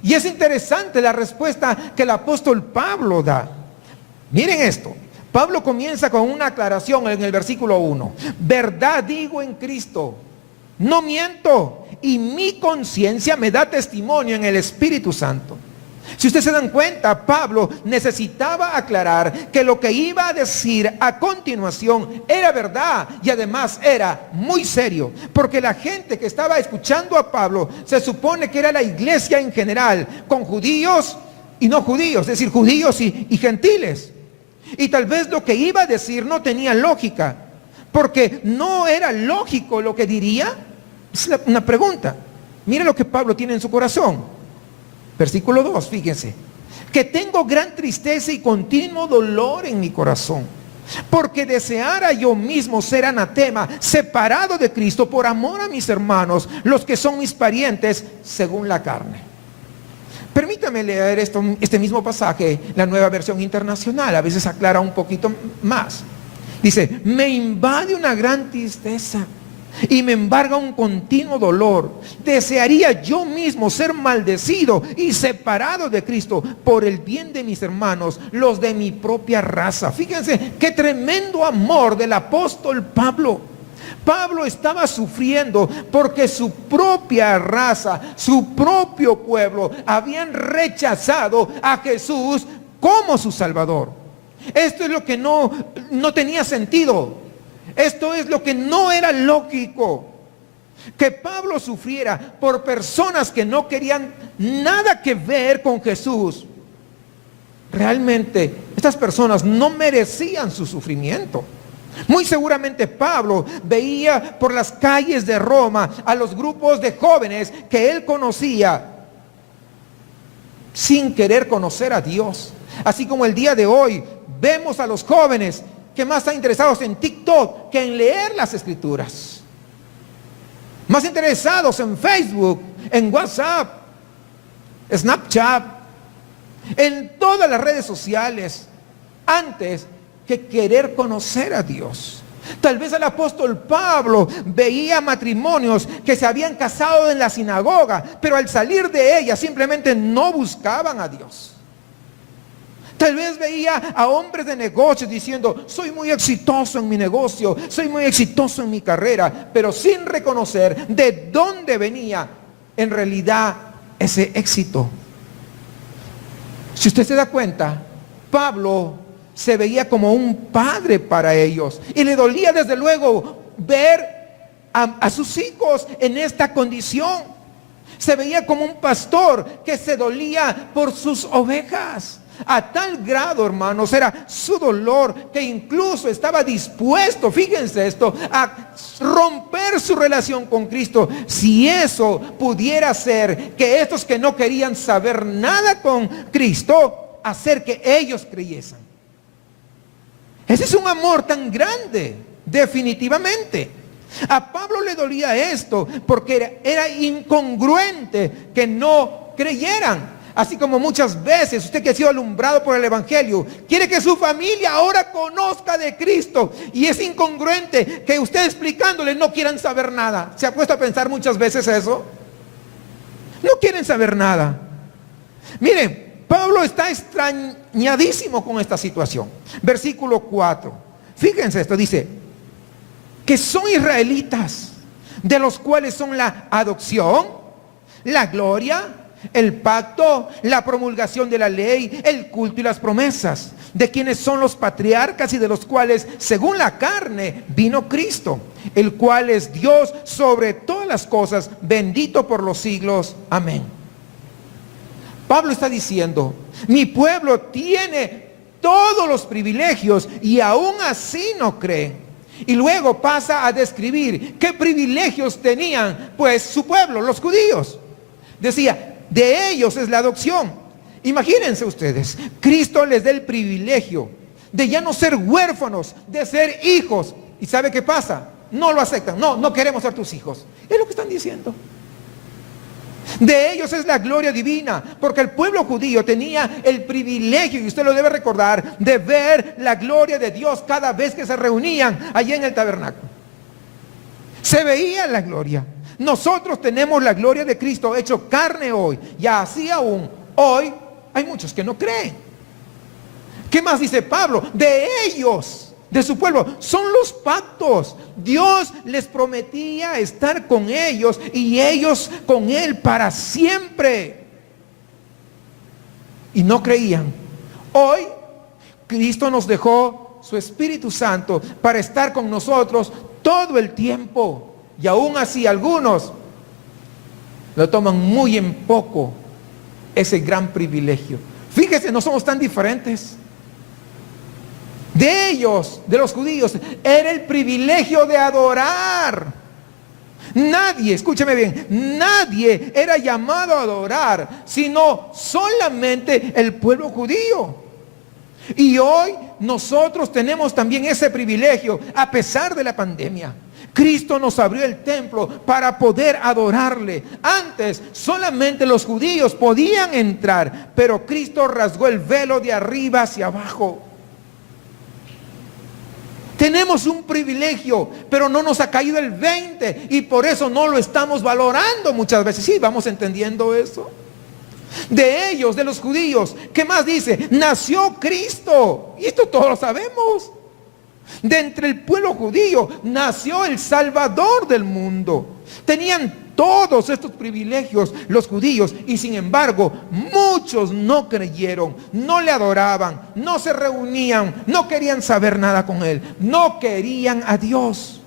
Y es interesante la respuesta que el apóstol Pablo da. Miren esto. Pablo comienza con una aclaración en el versículo 1. Verdad digo en Cristo, no miento, y mi conciencia me da testimonio en el Espíritu Santo. Si ustedes se dan cuenta, Pablo necesitaba aclarar que lo que iba a decir a continuación era verdad y además era muy serio, porque la gente que estaba escuchando a Pablo se supone que era la iglesia en general, con judíos y no judíos, es decir, judíos y gentiles. Y tal vez lo que iba a decir no tenía lógica, porque no era lógico lo que diría. Es una pregunta. Mira lo que Pablo tiene en su corazón. Versículo 2, fíjense, que tengo gran tristeza y continuo dolor en mi corazón, porque deseara yo mismo ser anatema, separado de Cristo por amor a mis hermanos, los que son mis parientes según la carne. Permítame leer este mismo pasaje, la Nueva Versión Internacional, a veces aclara un poquito más. Dice, me invade una gran tristeza y me embarga un continuo dolor. Desearía yo mismo ser maldecido y separado de Cristo por el bien de mis hermanos, los de mi propia raza. Fíjense qué tremendo amor del apóstol Pablo. Pablo estaba sufriendo porque su propia raza, su propio pueblo habían rechazado a Jesús como su Salvador. Esto es lo que no tenía sentido. Esto es lo que no era lógico, que Pablo sufriera por personas que no querían nada que ver con Jesús. Realmente estas personas no merecían su sufrimiento. Muy seguramente Pablo veía por las calles de Roma a los grupos de jóvenes que él conocía sin querer conocer a Dios. Así como el día de hoy vemos a los jóvenes que más están interesados en TikTok que en leer las escrituras. Más interesados en Facebook, en WhatsApp, Snapchat, en todas las redes sociales, antes que querer conocer a Dios. Tal vez el apóstol Pablo veía matrimonios que se habían casado en la sinagoga, pero al salir de ella simplemente no buscaban a Dios. Tal vez veía a hombres de negocios diciendo, soy muy exitoso en mi negocio, soy muy exitoso en mi carrera, pero sin reconocer de dónde venía en realidad ese éxito. Si usted se da cuenta, Pablo se veía como un padre para ellos. Y le dolía desde luego ver a sus hijos en esta condición. Se veía como un pastor que se dolía por sus ovejas. A tal grado, hermanos, era su dolor que incluso estaba dispuesto, fíjense esto, a romper su relación con Cristo, si eso pudiera hacer que estos que no querían saber nada con Cristo, hacer que ellos creyesen. Ese es un amor tan grande, definitivamente. A Pablo le dolía esto porque era incongruente que no creyeran. Así como muchas veces usted que ha sido alumbrado por el Evangelio quiere que su familia ahora conozca de Cristo, y es incongruente que usted explicándole no quieran saber nada. ¿Se ha puesto a pensar muchas veces eso? No quieren saber nada. Miren, Pablo está extrañadísimo con esta situación. Versículo 4. Fíjense esto, dice que son israelitas, de los cuales son la adopción, la gloria, el pacto, la promulgación de la ley, el culto y las promesas, de quienes son los patriarcas y de los cuales, según la carne, vino Cristo, el cual es Dios sobre todas las cosas, bendito por los siglos. Amén. Pablo está diciendo, mi pueblo tiene todos los privilegios y aún así no creen. Y luego pasa a describir qué privilegios tenían pues su pueblo, los judíos. Decía, de ellos es la adopción. Imagínense ustedes, Cristo les da el privilegio de ya no ser huérfanos, de ser hijos. ¿Y sabe qué pasa? No lo aceptan. No queremos ser tus hijos. Es lo que están diciendo. De ellos es la gloria divina, porque el pueblo judío tenía el privilegio, y usted lo debe recordar, de ver la gloria de Dios cada vez que se reunían allí en el tabernáculo. Se veía la gloria. Nosotros tenemos la gloria de Cristo hecho carne hoy, y así aún hoy hay muchos que no creen. ¿Qué más dice Pablo? De ellos, de su pueblo, son los pactos. Dios les prometía estar con ellos y ellos con Él para siempre. Y no creían. Hoy Cristo nos dejó su Espíritu Santo para estar con nosotros todo el tiempo. Y aún así algunos lo toman muy en poco ese gran privilegio. Fíjese, no somos tan diferentes. De ellos, de los judíos, era el privilegio de adorar. Nadie, escúcheme bien, nadie era llamado a adorar, sino solamente el pueblo judío. Y hoy nosotros tenemos también ese privilegio, a pesar de la pandemia. Cristo nos abrió el templo para poder adorarle. Antes solamente los judíos podían entrar, pero Cristo rasgó el velo de arriba hacia abajo. Tenemos un privilegio, pero no nos ha caído el 20 y por eso no lo estamos valorando muchas veces. Sí, vamos entendiendo eso. De ellos, de los judíos, ¿qué más dice? Nació Cristo. Y esto todos lo sabemos. De entre el pueblo judío nació el Salvador del mundo. Tenían todos estos privilegios los judíos, y sin embargo muchos no creyeron, no le adoraban, no se reunían, no querían saber nada con Él, no querían a Dios.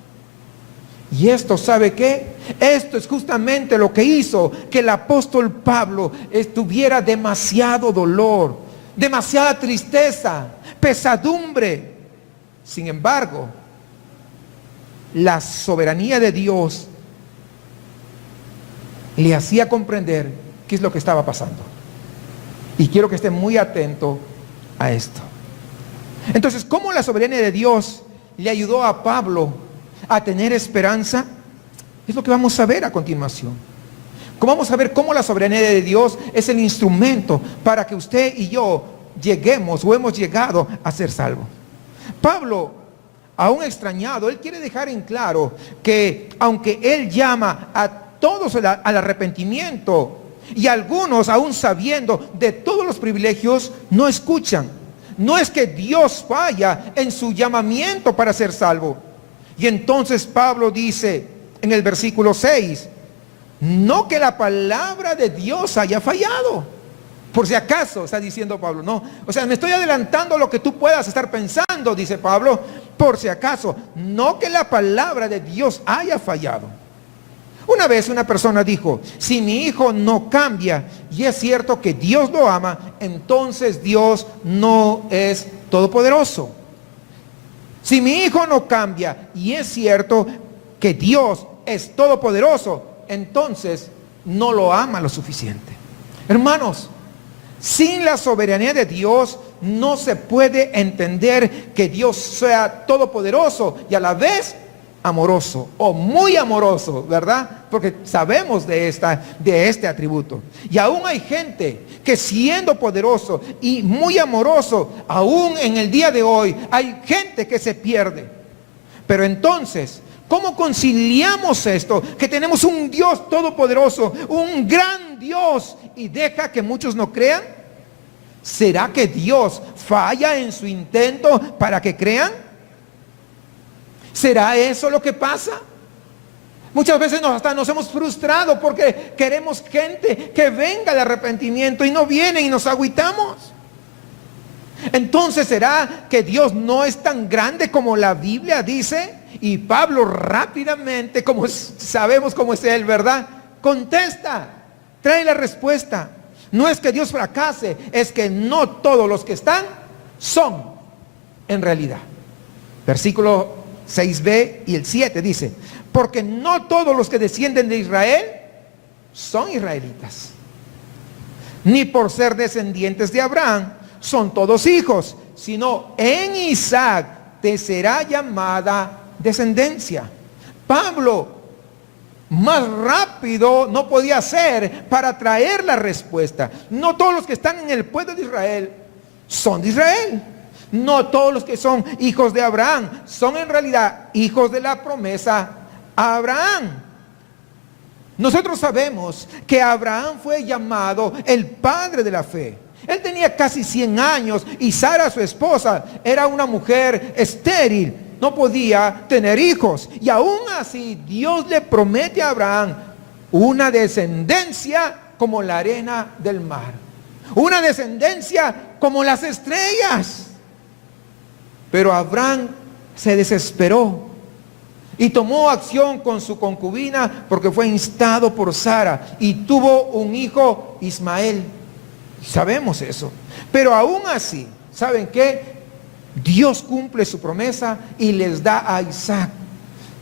Y esto, ¿sabe qué? Esto es justamente lo que hizo que el apóstol Pablo tuviera demasiado dolor, demasiada tristeza, pesadumbre. Sin embargo, la soberanía de Dios le hacía comprender qué es lo que estaba pasando. Y quiero que esté muy atento a esto. Entonces, ¿cómo la soberanía de Dios le ayudó a Pablo a tener esperanza? Es lo que vamos a ver a continuación. Vamos a ver cómo la soberanía de Dios es el instrumento para que usted y yo lleguemos o hemos llegado a ser salvos. Pablo, aún extrañado, él quiere dejar en claro que aunque él llama a todos al arrepentimiento, y algunos aún sabiendo de todos los privilegios no escuchan. No es que Dios falla en su llamamiento para ser salvo. Y entonces Pablo dice en el versículo 6, no que la palabra de Dios haya fallado. Por si acaso, está diciendo Pablo, no. O sea, me estoy adelantando a lo que tú puedas estar pensando, dice Pablo, por si acaso. No que la palabra de Dios haya fallado. Una vez una persona dijo, si mi hijo no cambia y es cierto que Dios lo ama, entonces Dios no es todopoderoso. Si mi hijo no cambia y es cierto que Dios es todopoderoso, entonces no lo ama lo suficiente. Hermanos, sin la soberanía de Dios no se puede entender que Dios sea todopoderoso y a la vez amoroso o muy amoroso, ¿verdad? Porque sabemos de este atributo. Y aún hay gente que siendo poderoso y muy amoroso, aún en el día de hoy, hay gente que se pierde. Pero entonces, ¿cómo conciliamos esto? Que tenemos un Dios todopoderoso, un gran Dios, y deja que muchos no crean. ¿Será que Dios falla en su intento para que crean? ¿Será eso lo que pasa? Muchas veces hasta nos hemos frustrado porque queremos gente que venga al arrepentimiento y no viene y nos agüitamos. Entonces, ¿será que Dios no es tan grande como la Biblia dice? Y Pablo rápidamente, como sabemos cómo es él, ¿verdad? Contesta, trae la respuesta. No es que Dios fracase, es que no todos los que están son en realidad. Versículo 6b y el 7 dice, porque no todos los que descienden de Israel son israelitas, ni por ser descendientes de Abraham son todos hijos, sino en Isaac te será llamada descendencia. Pablo más rápido no podía hacer para traer la respuesta. No todos los que están en el pueblo de Israel son de Israel. No todos los que son hijos de Abraham son en realidad hijos de la promesa a Abraham. Nosotros sabemos que Abraham fue llamado el padre de la fe. Él tenía casi 100 años y Sara, su esposa, era una mujer estéril. No podía tener hijos. Y aún así Dios le promete a Abraham una descendencia como la arena del mar. Una descendencia como las estrellas. Pero Abraham se desesperó y tomó acción con su concubina porque fue instado por Sara y tuvo un hijo, Ismael. Sabemos eso. Pero aún así, ¿saben qué? Dios cumple su promesa y les da a Isaac.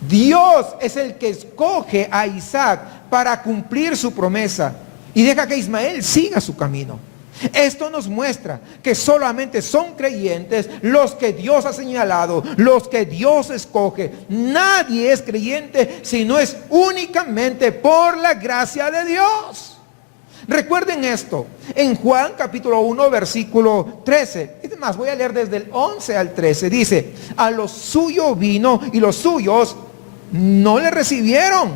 Dios es el que escoge a Isaac para cumplir su promesa y deja que Ismael siga su camino. Esto nos muestra que solamente son creyentes los que Dios ha señalado, los que Dios escoge. Nadie es creyente si no es únicamente por la gracia de Dios. Recuerden esto, en Juan capítulo 1 versículo 13, es más, voy a leer desde el 11 al 13, dice, a los suyos vino y los suyos no le recibieron,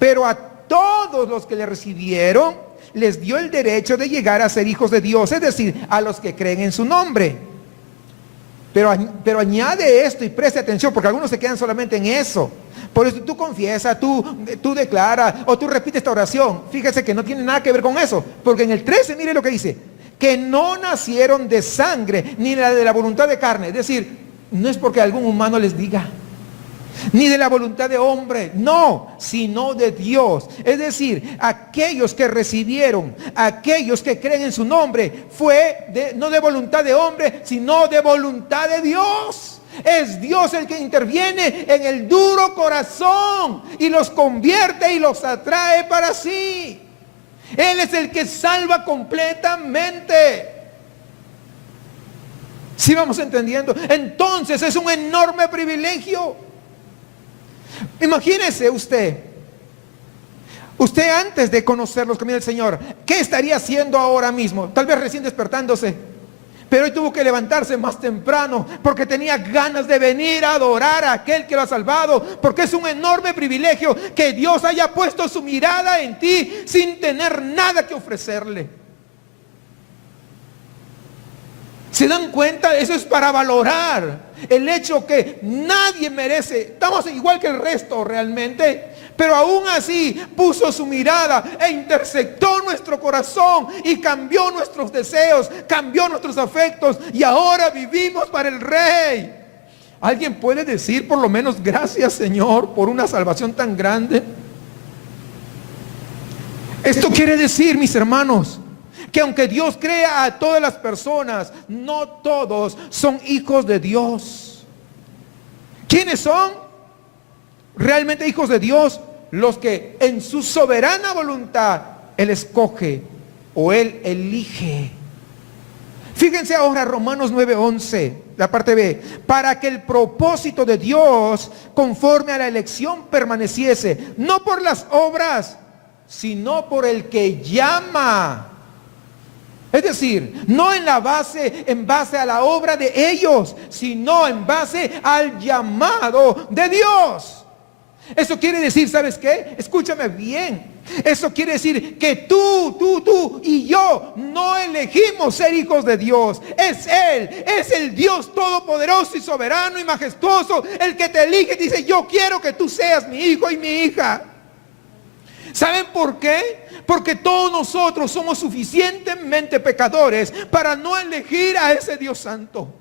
pero a todos los que le recibieron, les dio el derecho de llegar a ser hijos de Dios, es decir, a los que creen en su nombre. Pero añade esto y preste atención, porque algunos se quedan solamente en eso. Por eso tú confiesas, tú declaras o tú repites esta oración. Fíjese que no tiene nada que ver con eso, porque en el 13 mire lo que dice, que no nacieron de sangre ni de la voluntad de carne. Es decir, no es porque algún humano les diga, ni de la voluntad de hombre, no, sino de Dios. Es decir, aquellos que recibieron, aquellos que creen en su nombre, no de voluntad de hombre, sino de voluntad de Dios. Es Dios el que interviene en el duro corazón y los convierte y los atrae para sí. Él es el que salva completamente. ¿Sí vamos entendiendo? Entonces es un enorme privilegio. Imagínese usted antes de conocer los caminos del Señor, ¿qué estaría haciendo ahora mismo? Tal vez recién despertándose, pero hoy tuvo que levantarse más temprano porque tenía ganas de venir a adorar a aquel que lo ha salvado, porque es un enorme privilegio que Dios haya puesto su mirada en ti sin tener nada que ofrecerle. ¿Se dan cuenta? Eso es para valorar el hecho que nadie merece. Estamos igual que el resto realmente. Pero aún así puso su mirada e intersectó nuestro corazón y cambió nuestros deseos, cambió nuestros afectos. Y ahora vivimos para el Rey. ¿Alguien puede decir por lo menos gracias, Señor, por una salvación tan grande? Esto quiere decir, mis hermanos, que aunque Dios crea a todas las personas, no todos son hijos de Dios. ¿Quiénes son realmente hijos de Dios? Los que en su soberana voluntad Él escoge o Él elige. Fíjense ahora Romanos 9:11, la parte B. Para que el propósito de Dios conforme a la elección permaneciese, no por las obras, sino por el que llama. Es decir, no en base a la obra de ellos, sino en base al llamado de Dios. Eso quiere decir, ¿sabes qué? Escúchame bien. Eso quiere decir que tú y yo no elegimos ser hijos de Dios. Es Él, es el Dios todopoderoso y soberano y majestuoso el que te elige y dice, yo quiero que tú seas mi hijo y mi hija. ¿Saben por qué? Porque todos nosotros somos suficientemente pecadores para no elegir a ese Dios santo.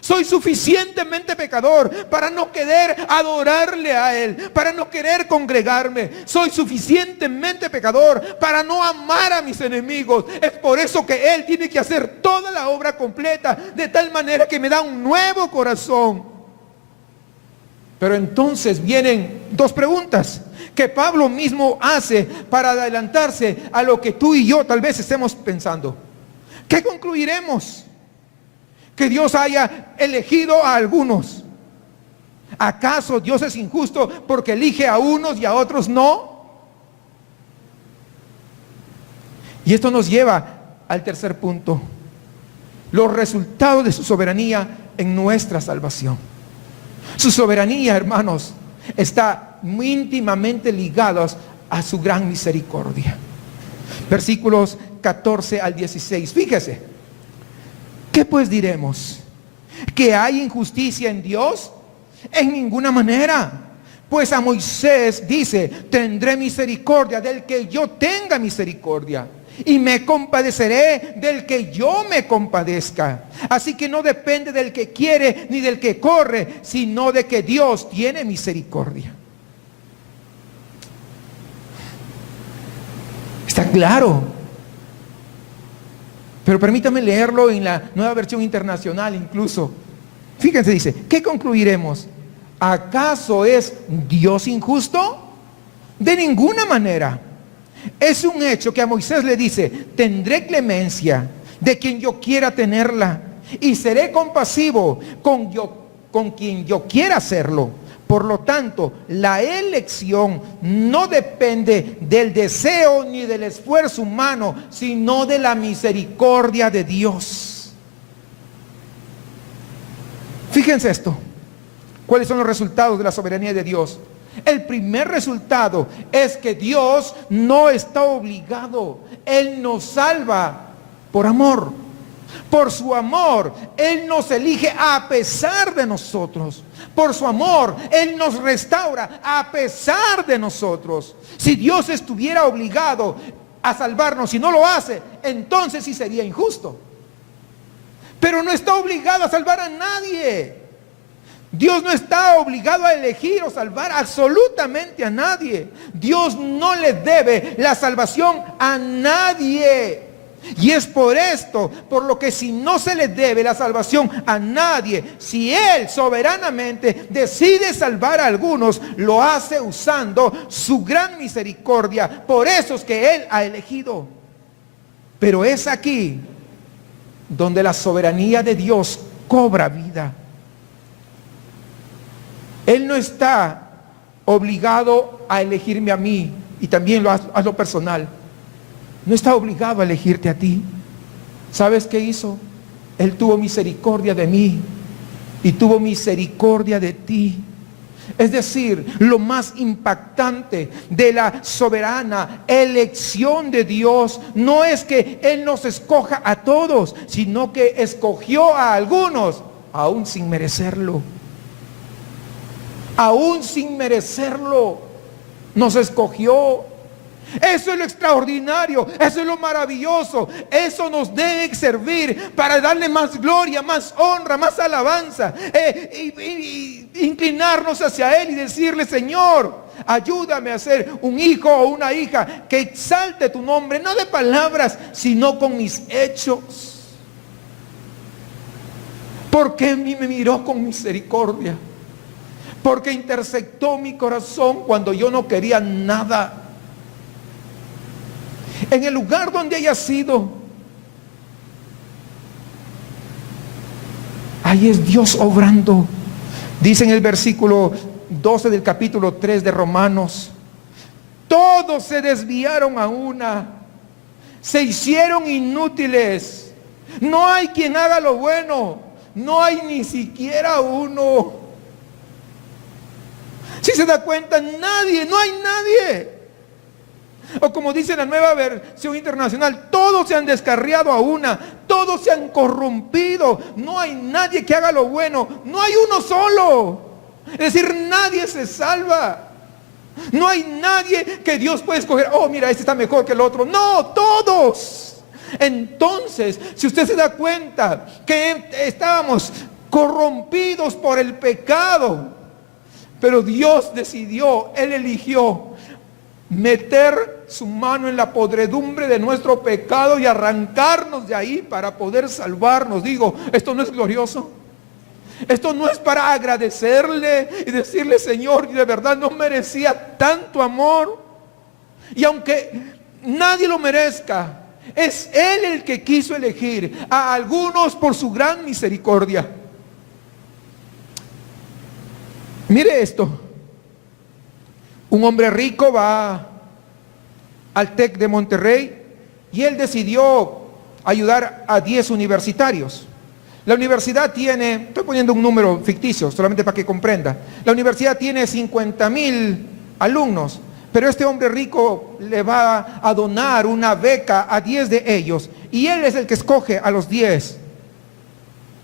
Soy suficientemente pecador para no querer adorarle a Él, para no querer congregarme. Soy suficientemente pecador para no amar a mis enemigos. Es por eso que Él tiene que hacer toda la obra completa, de tal manera que me da un nuevo corazón. Pero entonces vienen dos preguntas que Pablo mismo hace para adelantarse a lo que tú y yo tal vez estemos pensando. ¿Qué concluiremos? Que Dios haya elegido a algunos. ¿Acaso Dios es injusto porque elige a unos y a otros no? Y esto nos lleva al tercer punto. Los resultados de su soberanía en nuestra salvación. Su soberanía, hermanos, está muy íntimamente ligados a su gran misericordia. Versículos 14 al 16. Fíjese. ¿Qué pues diremos? ¿Que hay injusticia en Dios? En ninguna manera. Pues a Moisés dice, tendré misericordia del que yo tenga misericordia, y me compadeceré del que yo me compadezca. Así que no depende del que quiere ni del que corre, sino de que Dios tiene misericordia. Está claro. Pero permítame leerlo en la Nueva Versión Internacional incluso. Fíjense, dice, ¿qué concluiremos? ¿Acaso es Dios injusto? De ninguna manera. Es un hecho que a Moisés le dice, tendré clemencia de quien yo quiera tenerla y seré compasivo con quien yo quiera hacerlo. Por lo tanto, la elección no depende del deseo ni del esfuerzo humano, sino de la misericordia de Dios. Fíjense esto. ¿Cuáles son los resultados de la soberanía de Dios? El primer resultado es que Dios no está obligado. Él nos salva por amor. Por su amor, Él nos elige a pesar de nosotros. Por su amor, Él nos restaura a pesar de nosotros. Si Dios estuviera obligado a salvarnos y no lo hace, entonces sí sería injusto. Pero no está obligado a salvar a nadie. Dios no está obligado a elegir o salvar absolutamente a nadie. Dios no le debe la salvación a nadie. Y es por esto, por lo que si no se le debe la salvación a nadie, si Él soberanamente decide salvar a algunos, lo hace usando su gran misericordia. Por eso es que Él ha elegido. Pero es aquí donde la soberanía de Dios cobra vida. Él no está obligado a elegirme a mí, y también a lo personal. No está obligado a elegirte a ti. ¿Sabes qué hizo? Él tuvo misericordia de mí y tuvo misericordia de ti. Es decir, lo más impactante de la soberana elección de Dios no es que Él nos escoja a todos, sino que escogió a algunos, aún sin merecerlo. Aún sin merecerlo, nos escogió. Eso es lo extraordinario, eso es lo maravilloso. Eso nos debe servir para darle más gloria, más honra, más alabanza, inclinarnos hacia Él y decirle: Señor, ayúdame a ser un hijo o una hija que exalte tu nombre, no de palabras, sino con mis hechos. Porque me miró con misericordia, porque interceptó mi corazón cuando yo no quería nada. En el lugar donde haya sido, ahí es Dios obrando. Dice en el versículo 12 del capítulo 3 de Romanos: todos se desviaron a una, se hicieron inútiles. No hay quien haga lo bueno, no hay ni siquiera uno. Si se da cuenta, nadie, no hay nadie. O como dice la Nueva Versión Internacional: todos se han descarriado a una, todos se han corrompido, no hay nadie que haga lo bueno, no hay uno solo. Es decir, nadie se salva. No hay nadie que Dios pueda escoger: oh, mira, este está mejor que el otro. No, todos. Entonces, si usted se da cuenta que estábamos corrompidos por el pecado, pero Dios decidió, Él eligió meter su mano en la podredumbre de nuestro pecado y arrancarnos de ahí para poder salvarnos. Digo, ¿esto no es glorioso? Esto no es para agradecerle y decirle: Señor, de verdad no merecía tanto amor. Y aunque nadie lo merezca, es Él el que quiso elegir a algunos por su gran misericordia. Mire esto. Un hombre rico va al TEC de Monterrey y él decidió ayudar a 10 universitarios. La universidad tiene, estoy poniendo un número ficticio solamente para que comprenda, la universidad tiene 50,000 alumnos, pero este hombre rico le va a donar una beca a 10 de ellos y él es el que escoge a los 10.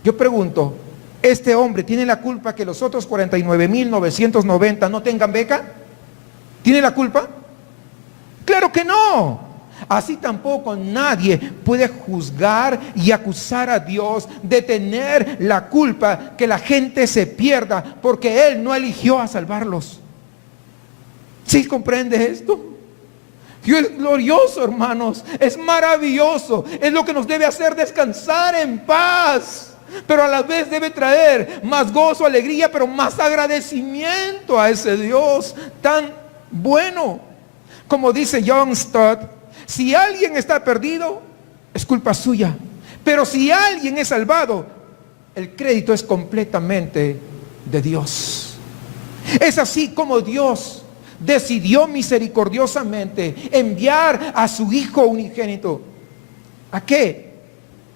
Yo pregunto, ¿este hombre tiene la culpa que los otros 49,990 no tengan beca? ¿Tiene la culpa? Claro que no. Así tampoco nadie puede juzgar y acusar a Dios de tener la culpa que la gente se pierda porque Él no eligió a salvarlos. ¿Sí comprende esto? Dios es glorioso, hermanos. Es maravilloso. Es lo que nos debe hacer descansar en paz. Pero a la vez debe traer más gozo, alegría, pero más agradecimiento a ese Dios tan bueno. Como dice John Stott: si alguien está perdido, es culpa suya, pero si alguien es salvado, el crédito es completamente de Dios. Es así como Dios decidió misericordiosamente enviar a su Hijo unigénito. ¿A qué?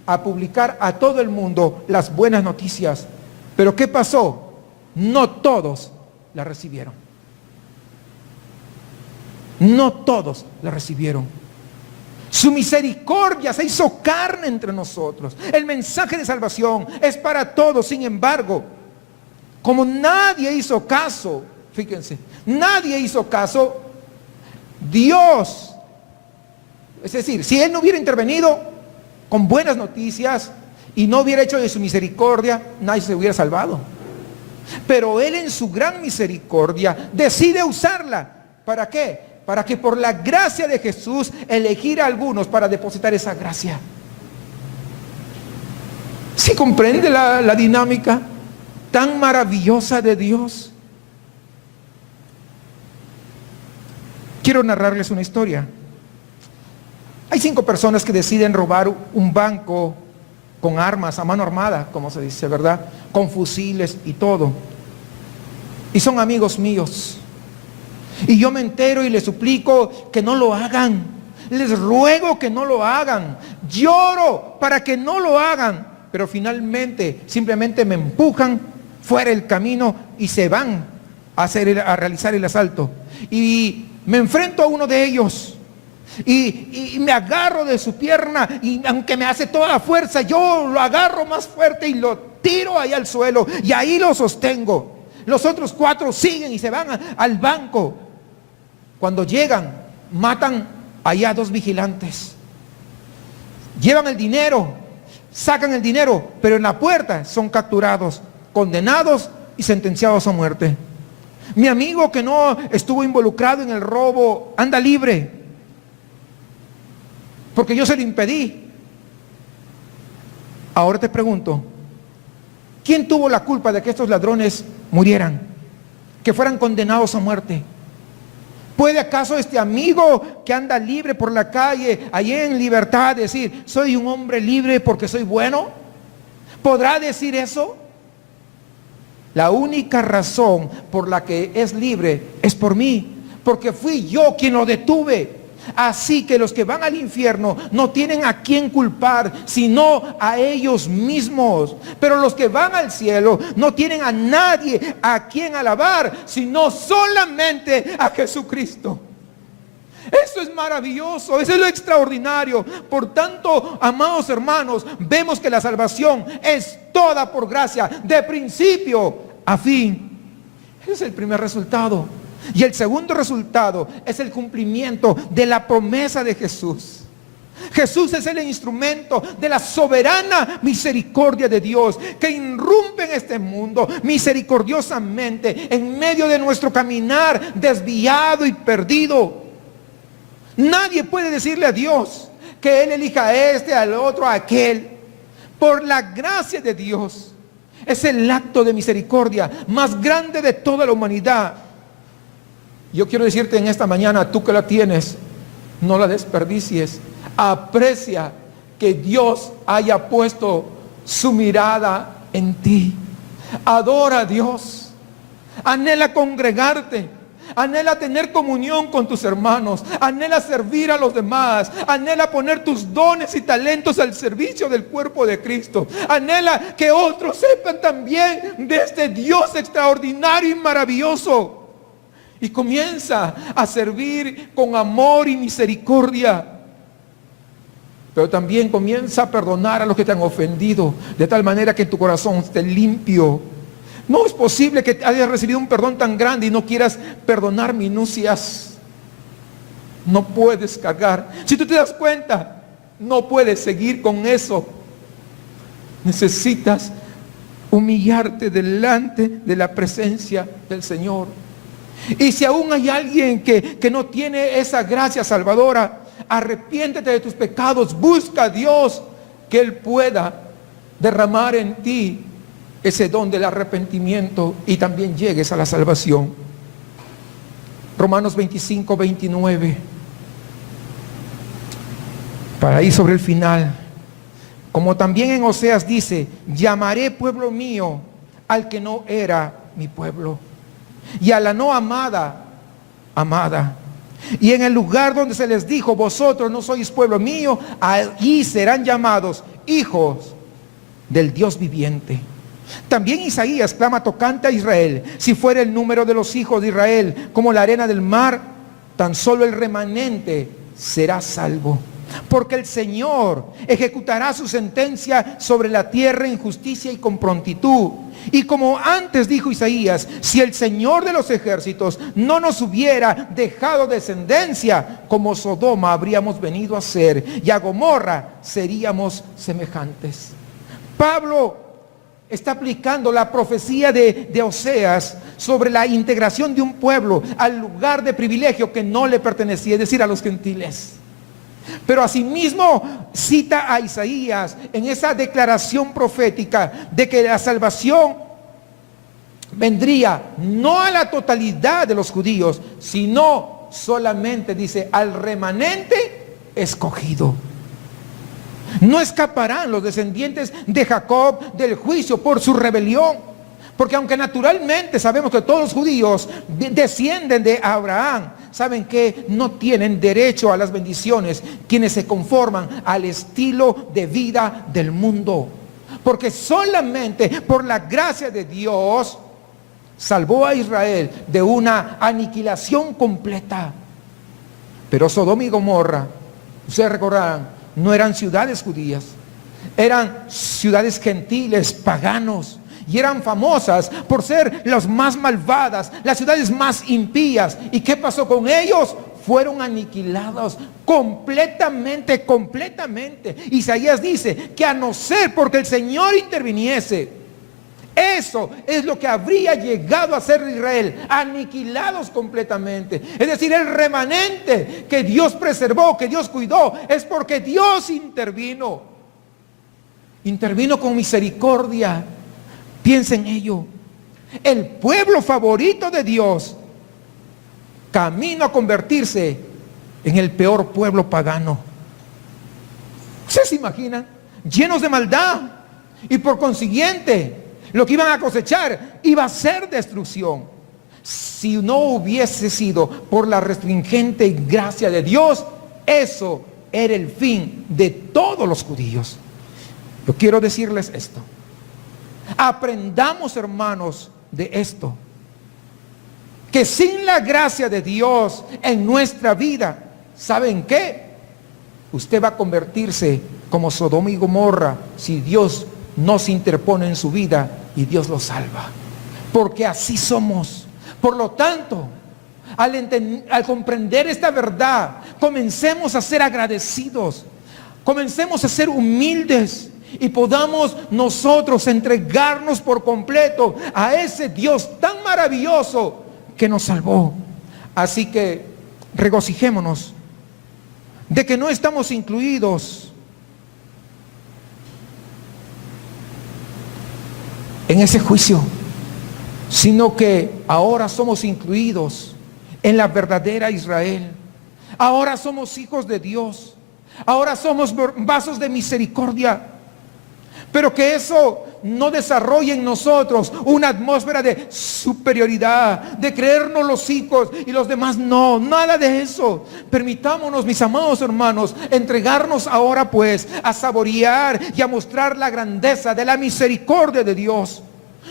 A publicar a todo el mundo las buenas noticias. Pero ¿qué pasó? No todos la recibieron. No todos la recibieron. Su misericordia se hizo carne entre nosotros. El mensaje de salvación es para todos. Sin embargo, como nadie hizo caso, fíjense, nadie hizo caso, Dios, es decir, si Él no hubiera intervenido con buenas noticias y no hubiera hecho de su misericordia, nadie se hubiera salvado. Pero Él en su gran misericordia decide usarla. ¿Para qué? Para que por la gracia de Jesús elegir a algunos para depositar esa gracia. ¿Sí comprende la dinámica tan maravillosa de Dios? Quiero narrarles una historia. Hay 5 personas que deciden robar un banco con armas, a mano armada, como se dice, ¿verdad? Con fusiles y todo. Y son amigos míos. Y yo me entero y les suplico que no lo hagan. Les ruego que no lo hagan. Lloro para que no lo hagan. Pero finalmente simplemente me empujan fuera del camino y se van. a realizar el asalto. Y me enfrento a uno de ellos. Y me agarro de su pierna. Y aunque me hace toda la fuerza, yo lo agarro más fuerte y lo tiro ahí al suelo. Y ahí lo sostengo. Los otros 4 siguen y se van al banco. Cuando llegan, matan allá a 2 vigilantes. Llevan el dinero, sacan el dinero, pero en la puerta son capturados, condenados y sentenciados a muerte. Mi amigo que no estuvo involucrado en el robo anda libre, porque yo se lo impedí. Ahora te pregunto, ¿quién tuvo la culpa de que estos ladrones murieran, que fueran condenados a muerte? ¿Puede acaso este amigo que anda libre por la calle, allí en libertad, decir, soy un hombre libre porque soy bueno? ¿Podrá decir eso? La única razón por la que es libre es por mí, porque fui yo quien lo detuve. Así que los que van al infierno no tienen a quién culpar, sino a ellos mismos. Pero los que van al cielo no tienen a nadie a quien alabar, sino solamente a Jesucristo. Eso es maravilloso, eso es lo extraordinario. Por tanto, amados hermanos, vemos que la salvación es toda por gracia, de principio a fin. Ese es el primer resultado. Y el segundo resultado es el cumplimiento de la promesa de Jesús. Jesús es el instrumento de la soberana misericordia de Dios, que irrumpe en este mundo misericordiosamente en medio de nuestro caminar desviado y perdido. Nadie puede decirle a Dios que Él elija a este, al otro, a aquel. Por la gracia de Dios, es el acto de misericordia más grande de toda la humanidad. Yo quiero decirte en esta mañana, tú que la tienes, no la desperdicies. Aprecia que Dios haya puesto su mirada en ti. Adora a Dios. Anhela congregarte. Anhela tener comunión con tus hermanos. Anhela servir a los demás. Anhela poner tus dones y talentos al servicio del cuerpo de Cristo. Anhela que otros sepan también de este Dios extraordinario y maravilloso. Y comienza a servir con amor y misericordia. Pero también comienza a perdonar a los que te han ofendido, de tal manera que tu corazón esté limpio. No es posible que hayas recibido un perdón tan grande y no quieras perdonar minucias. No puedes cargar. Si tú te das cuenta, no puedes seguir con eso. Necesitas humillarte delante de la presencia del Señor. Y si aún hay alguien que no tiene esa gracia salvadora, arrepiéntete de tus pecados, busca a Dios, que Él pueda derramar en ti ese don del arrepentimiento y también llegues a la salvación. Romanos 25, 29. Para ir sobre el final. Como también en Oseas dice, llamaré pueblo mío al que no era mi pueblo, y a la no amada, amada. Y en el lugar donde se les dijo, vosotros no sois pueblo mío, allí serán llamados hijos del Dios viviente. También Isaías clama tocante a Israel: si fuera el número de los hijos de Israel como la arena del mar, tan solo el remanente será salvo. Porque el Señor ejecutará su sentencia sobre la tierra en justicia y con prontitud. Y como antes dijo Isaías, si el Señor de los ejércitos no nos hubiera dejado descendencia, como Sodoma habríamos venido a ser, y a Gomorra seríamos semejantes. Pablo está aplicando la profecía de Oseas sobre la integración de un pueblo al lugar de privilegio que no le pertenecía, es decir, a los gentiles. Pero asimismo cita a Isaías en esa declaración profética de que la salvación vendría no a la totalidad de los judíos, sino solamente, dice, al remanente escogido. No escaparán los descendientes de Jacob del juicio por su rebelión. Porque aunque naturalmente sabemos que todos los judíos descienden de Abraham, saben que no tienen derecho a las bendiciones quienes se conforman al estilo de vida del mundo. Porque solamente por la gracia de Dios salvó a Israel de una aniquilación completa. Pero Sodoma y Gomorra, ustedes recordarán, no eran ciudades judías, eran ciudades gentiles, paganos, y eran famosas por ser las más malvadas, las ciudades más impías. ¿Y qué pasó con ellos? Fueron aniquilados completamente. Isaías dice que a no ser porque el Señor interviniese, eso es lo que habría llegado a ser Israel, aniquilados completamente. Es decir, el remanente que Dios preservó, que Dios cuidó, es porque Dios intervino con misericordia. Piensa en ello. El pueblo favorito de Dios camino a convertirse en el peor pueblo pagano. ¿Ustedes se imaginan? Llenos de maldad, y por consiguiente lo que iban a cosechar iba a ser destrucción. Si no hubiese sido por la restringente gracia de Dios, eso era el fin de todos los judíos. Yo quiero decirles esto. Aprendamos, hermanos, de esto, que sin la gracia de Dios en nuestra vida, ¿saben qué? Usted va a convertirse como Sodoma y Gomorra si Dios no se interpone en su vida y Dios lo salva, porque así somos. Por lo tanto, al comprender esta verdad, comencemos a ser agradecidos, comencemos a ser humildes, y podamos nosotros entregarnos por completo a ese Dios tan maravilloso que nos salvó. Así que regocijémonos de que no estamos incluidos en ese juicio, sino que ahora somos incluidos en la verdadera Israel. Ahora somos hijos de Dios, ahora somos vasos de misericordia. Pero que eso no desarrolle en nosotros una atmósfera de superioridad, de creernos los hijos y los demás no, nada de eso. Permitámonos, mis amados hermanos, entregarnos ahora pues a saborear y a mostrar la grandeza de la misericordia de Dios.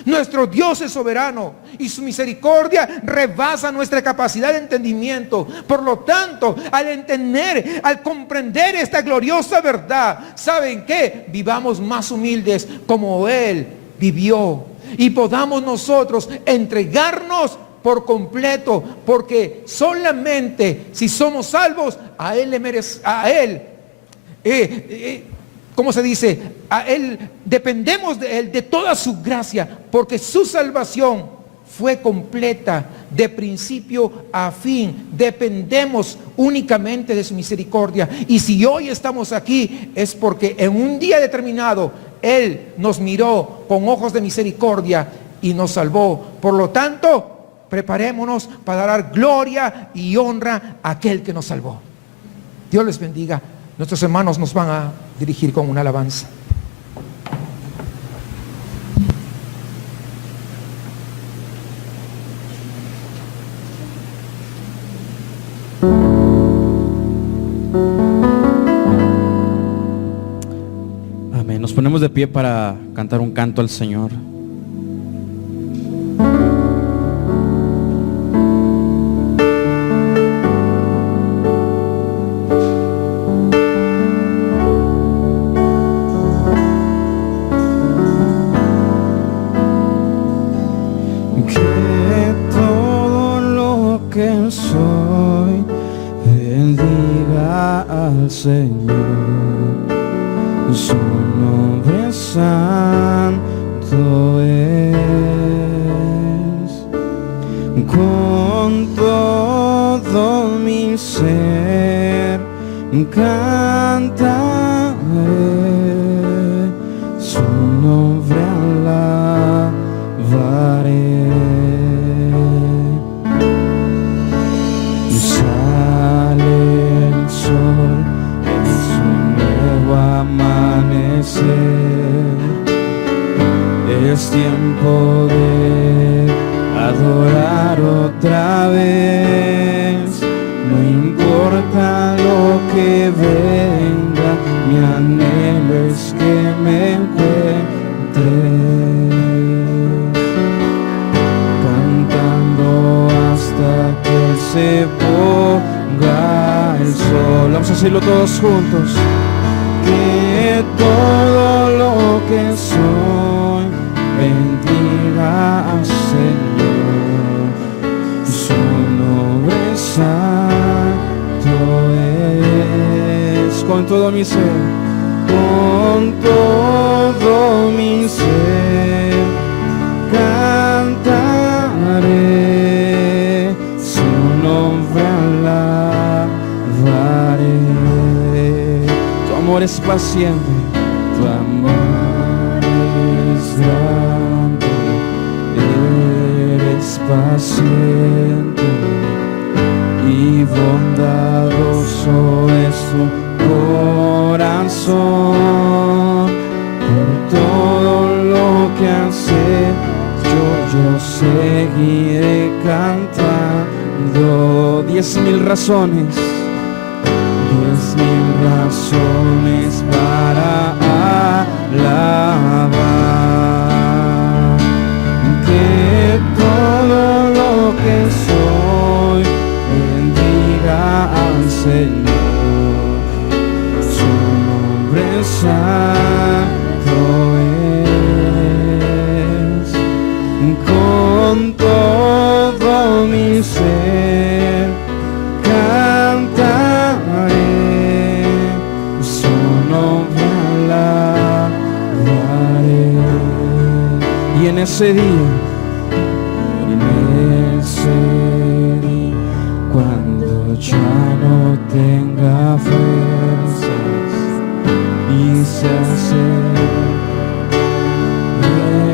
Nuestro Dios es soberano y su misericordia rebasa nuestra capacidad de entendimiento. Por lo tanto, al comprender esta gloriosa verdad, ¿saben qué? Vivamos más humildes como Él vivió, y podamos nosotros entregarnos por completo, porque solamente si somos salvos, a Él le merece, a Él ¿cómo se dice? A Él dependemos de Él, de toda su gracia, porque su salvación fue completa de principio a fin. Dependemos únicamente de su misericordia. Y si hoy estamos aquí es porque en un día determinado Él nos miró con ojos de misericordia y nos salvó. Por lo tanto, preparémonos para dar gloria y honra a aquel que nos salvó. Dios les bendiga. Nuestros hermanos nos van a dirigir con una alabanza. Amén. Nos ponemos de pie para cantar un canto al Señor. decirlo todos juntos. Que todo lo que soy bendiga al Señor. Su nombre santo es. Con todo mi ser, con todo mi ser, cantaré, su nombre alabaré. Tu amor es paciente, tu amor es grande, eres paciente y bondadoso es tu corazón. Por todo lo que haces yo seguiré cantando. 10,000 razones, 10,000 razones para alabar. Que todo lo que soy bendiga al Señor. Su nombre santo es. Con todo mi ser cantaré, su nombre alabaré. Y en ese día, cuando ya no tenga fuerzas y se acerque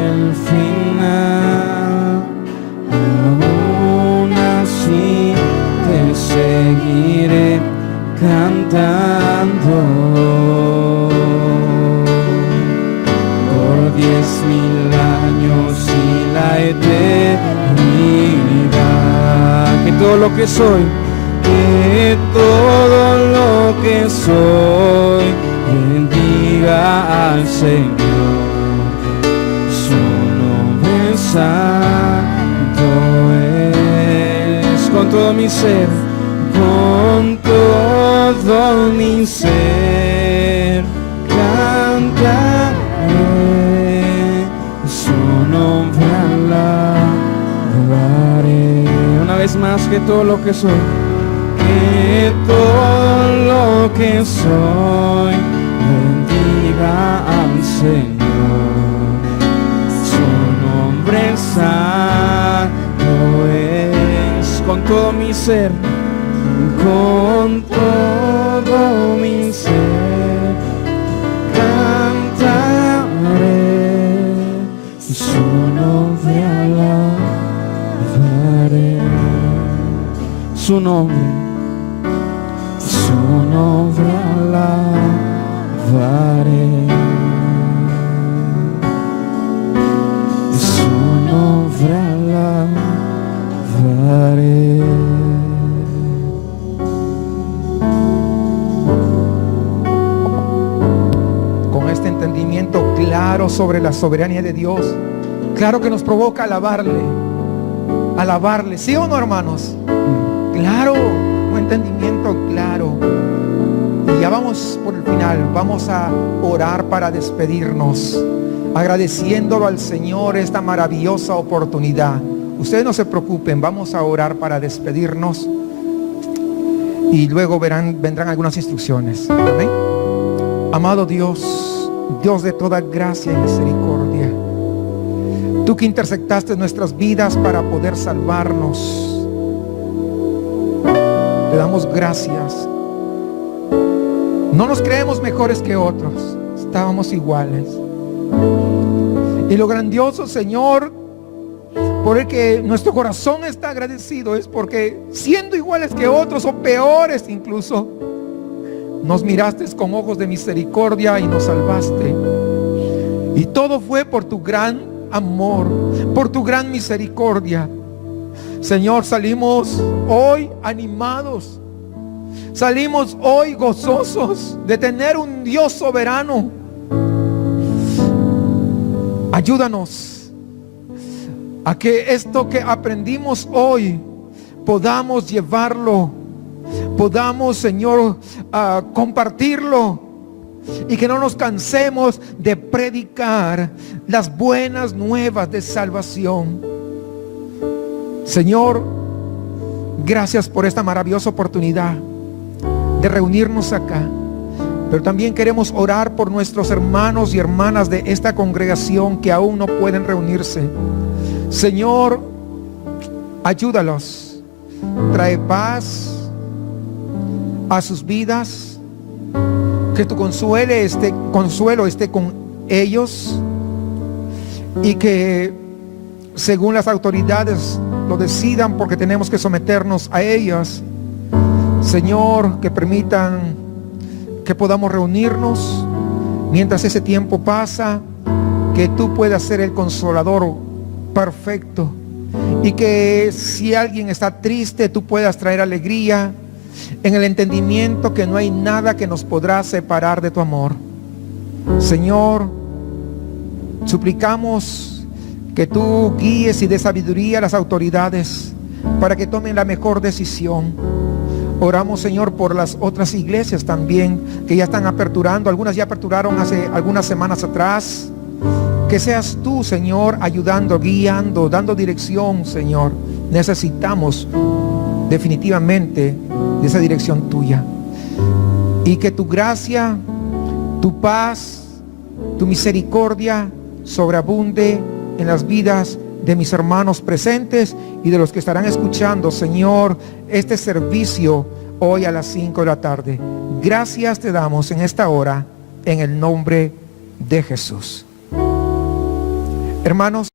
el final, aún así te seguiré cantando. Por 10,000 años y la eternidad. Que todo lo que soy, que todo lo que soy bendiga al Señor. Su nombre santo es. Con todo mi ser, con todo mi ser cantaré, su nombre alabaré. Una vez más, que todo lo que soy, que todo lo que soy bendiga al Señor. Su nombre santo es. Con todo mi ser, con todo mi ser cantaré, su nombre alabaré. Su nombre alabaré. Su nombre alabaré. Con este entendimiento claro sobre la soberanía de Dios, claro que nos provoca alabarle, ¿sí o no, hermanos? Claro, un entendimiento claro. Y ya vamos por el final, vamos a orar para despedirnos, agradeciéndolo al Señor esta maravillosa oportunidad. Ustedes no se preocupen, vamos a orar para despedirnos y luego vendrán algunas instrucciones. ¿Amén? Amado Dios, Dios de toda gracia y misericordia, tú que intersectaste nuestras vidas para poder salvarnos, te damos gracias. No nos creemos mejores que otros, estábamos iguales. Y lo grandioso, Señor, por el que nuestro corazón está agradecido, es porque siendo iguales que otros o peores incluso, nos miraste con ojos de misericordia y nos salvaste. Y todo fue por tu gran amor, por tu gran misericordia. Señor, salimos hoy animados, salimos hoy gozosos de tener un Dios soberano. Ayúdanos a que esto que aprendimos hoy podamos llevarlo podamos, Señor, compartirlo, y que no nos cansemos de predicar las buenas nuevas de salvación. Señor, gracias por esta maravillosa oportunidad de reunirnos acá. Pero también queremos orar por nuestros hermanos y hermanas de esta congregación que aún no pueden reunirse. Señor, ayúdalos. Trae paz a sus vidas. Que tu consuelo esté con ellos. Y que según las autoridades lo decidan, porque tenemos que someternos a ellas, Señor, que permitan que podamos reunirnos mientras ese tiempo pasa, que tú puedas ser el consolador perfecto, y que si alguien está triste, tú puedas traer alegría en el entendimiento que no hay nada que nos podrá separar de tu amor. Señor, suplicamos que tú guíes y des sabiduría a las autoridades para que tomen la mejor decisión. Oramos, Señor, por las otras iglesias también que ya están aperturando. Algunas ya aperturaron hace algunas semanas atrás. Que seas tú, Señor, ayudando, guiando, dando dirección, Señor. Necesitamos definitivamente de esa dirección tuya. Y que tu gracia, tu paz, tu misericordia sobreabunde en las vidas de mis hermanos presentes y de los que estarán escuchando, Señor, este servicio hoy a las 5 de la tarde. Gracias te damos en esta hora, en el nombre de Jesús. Hermanos,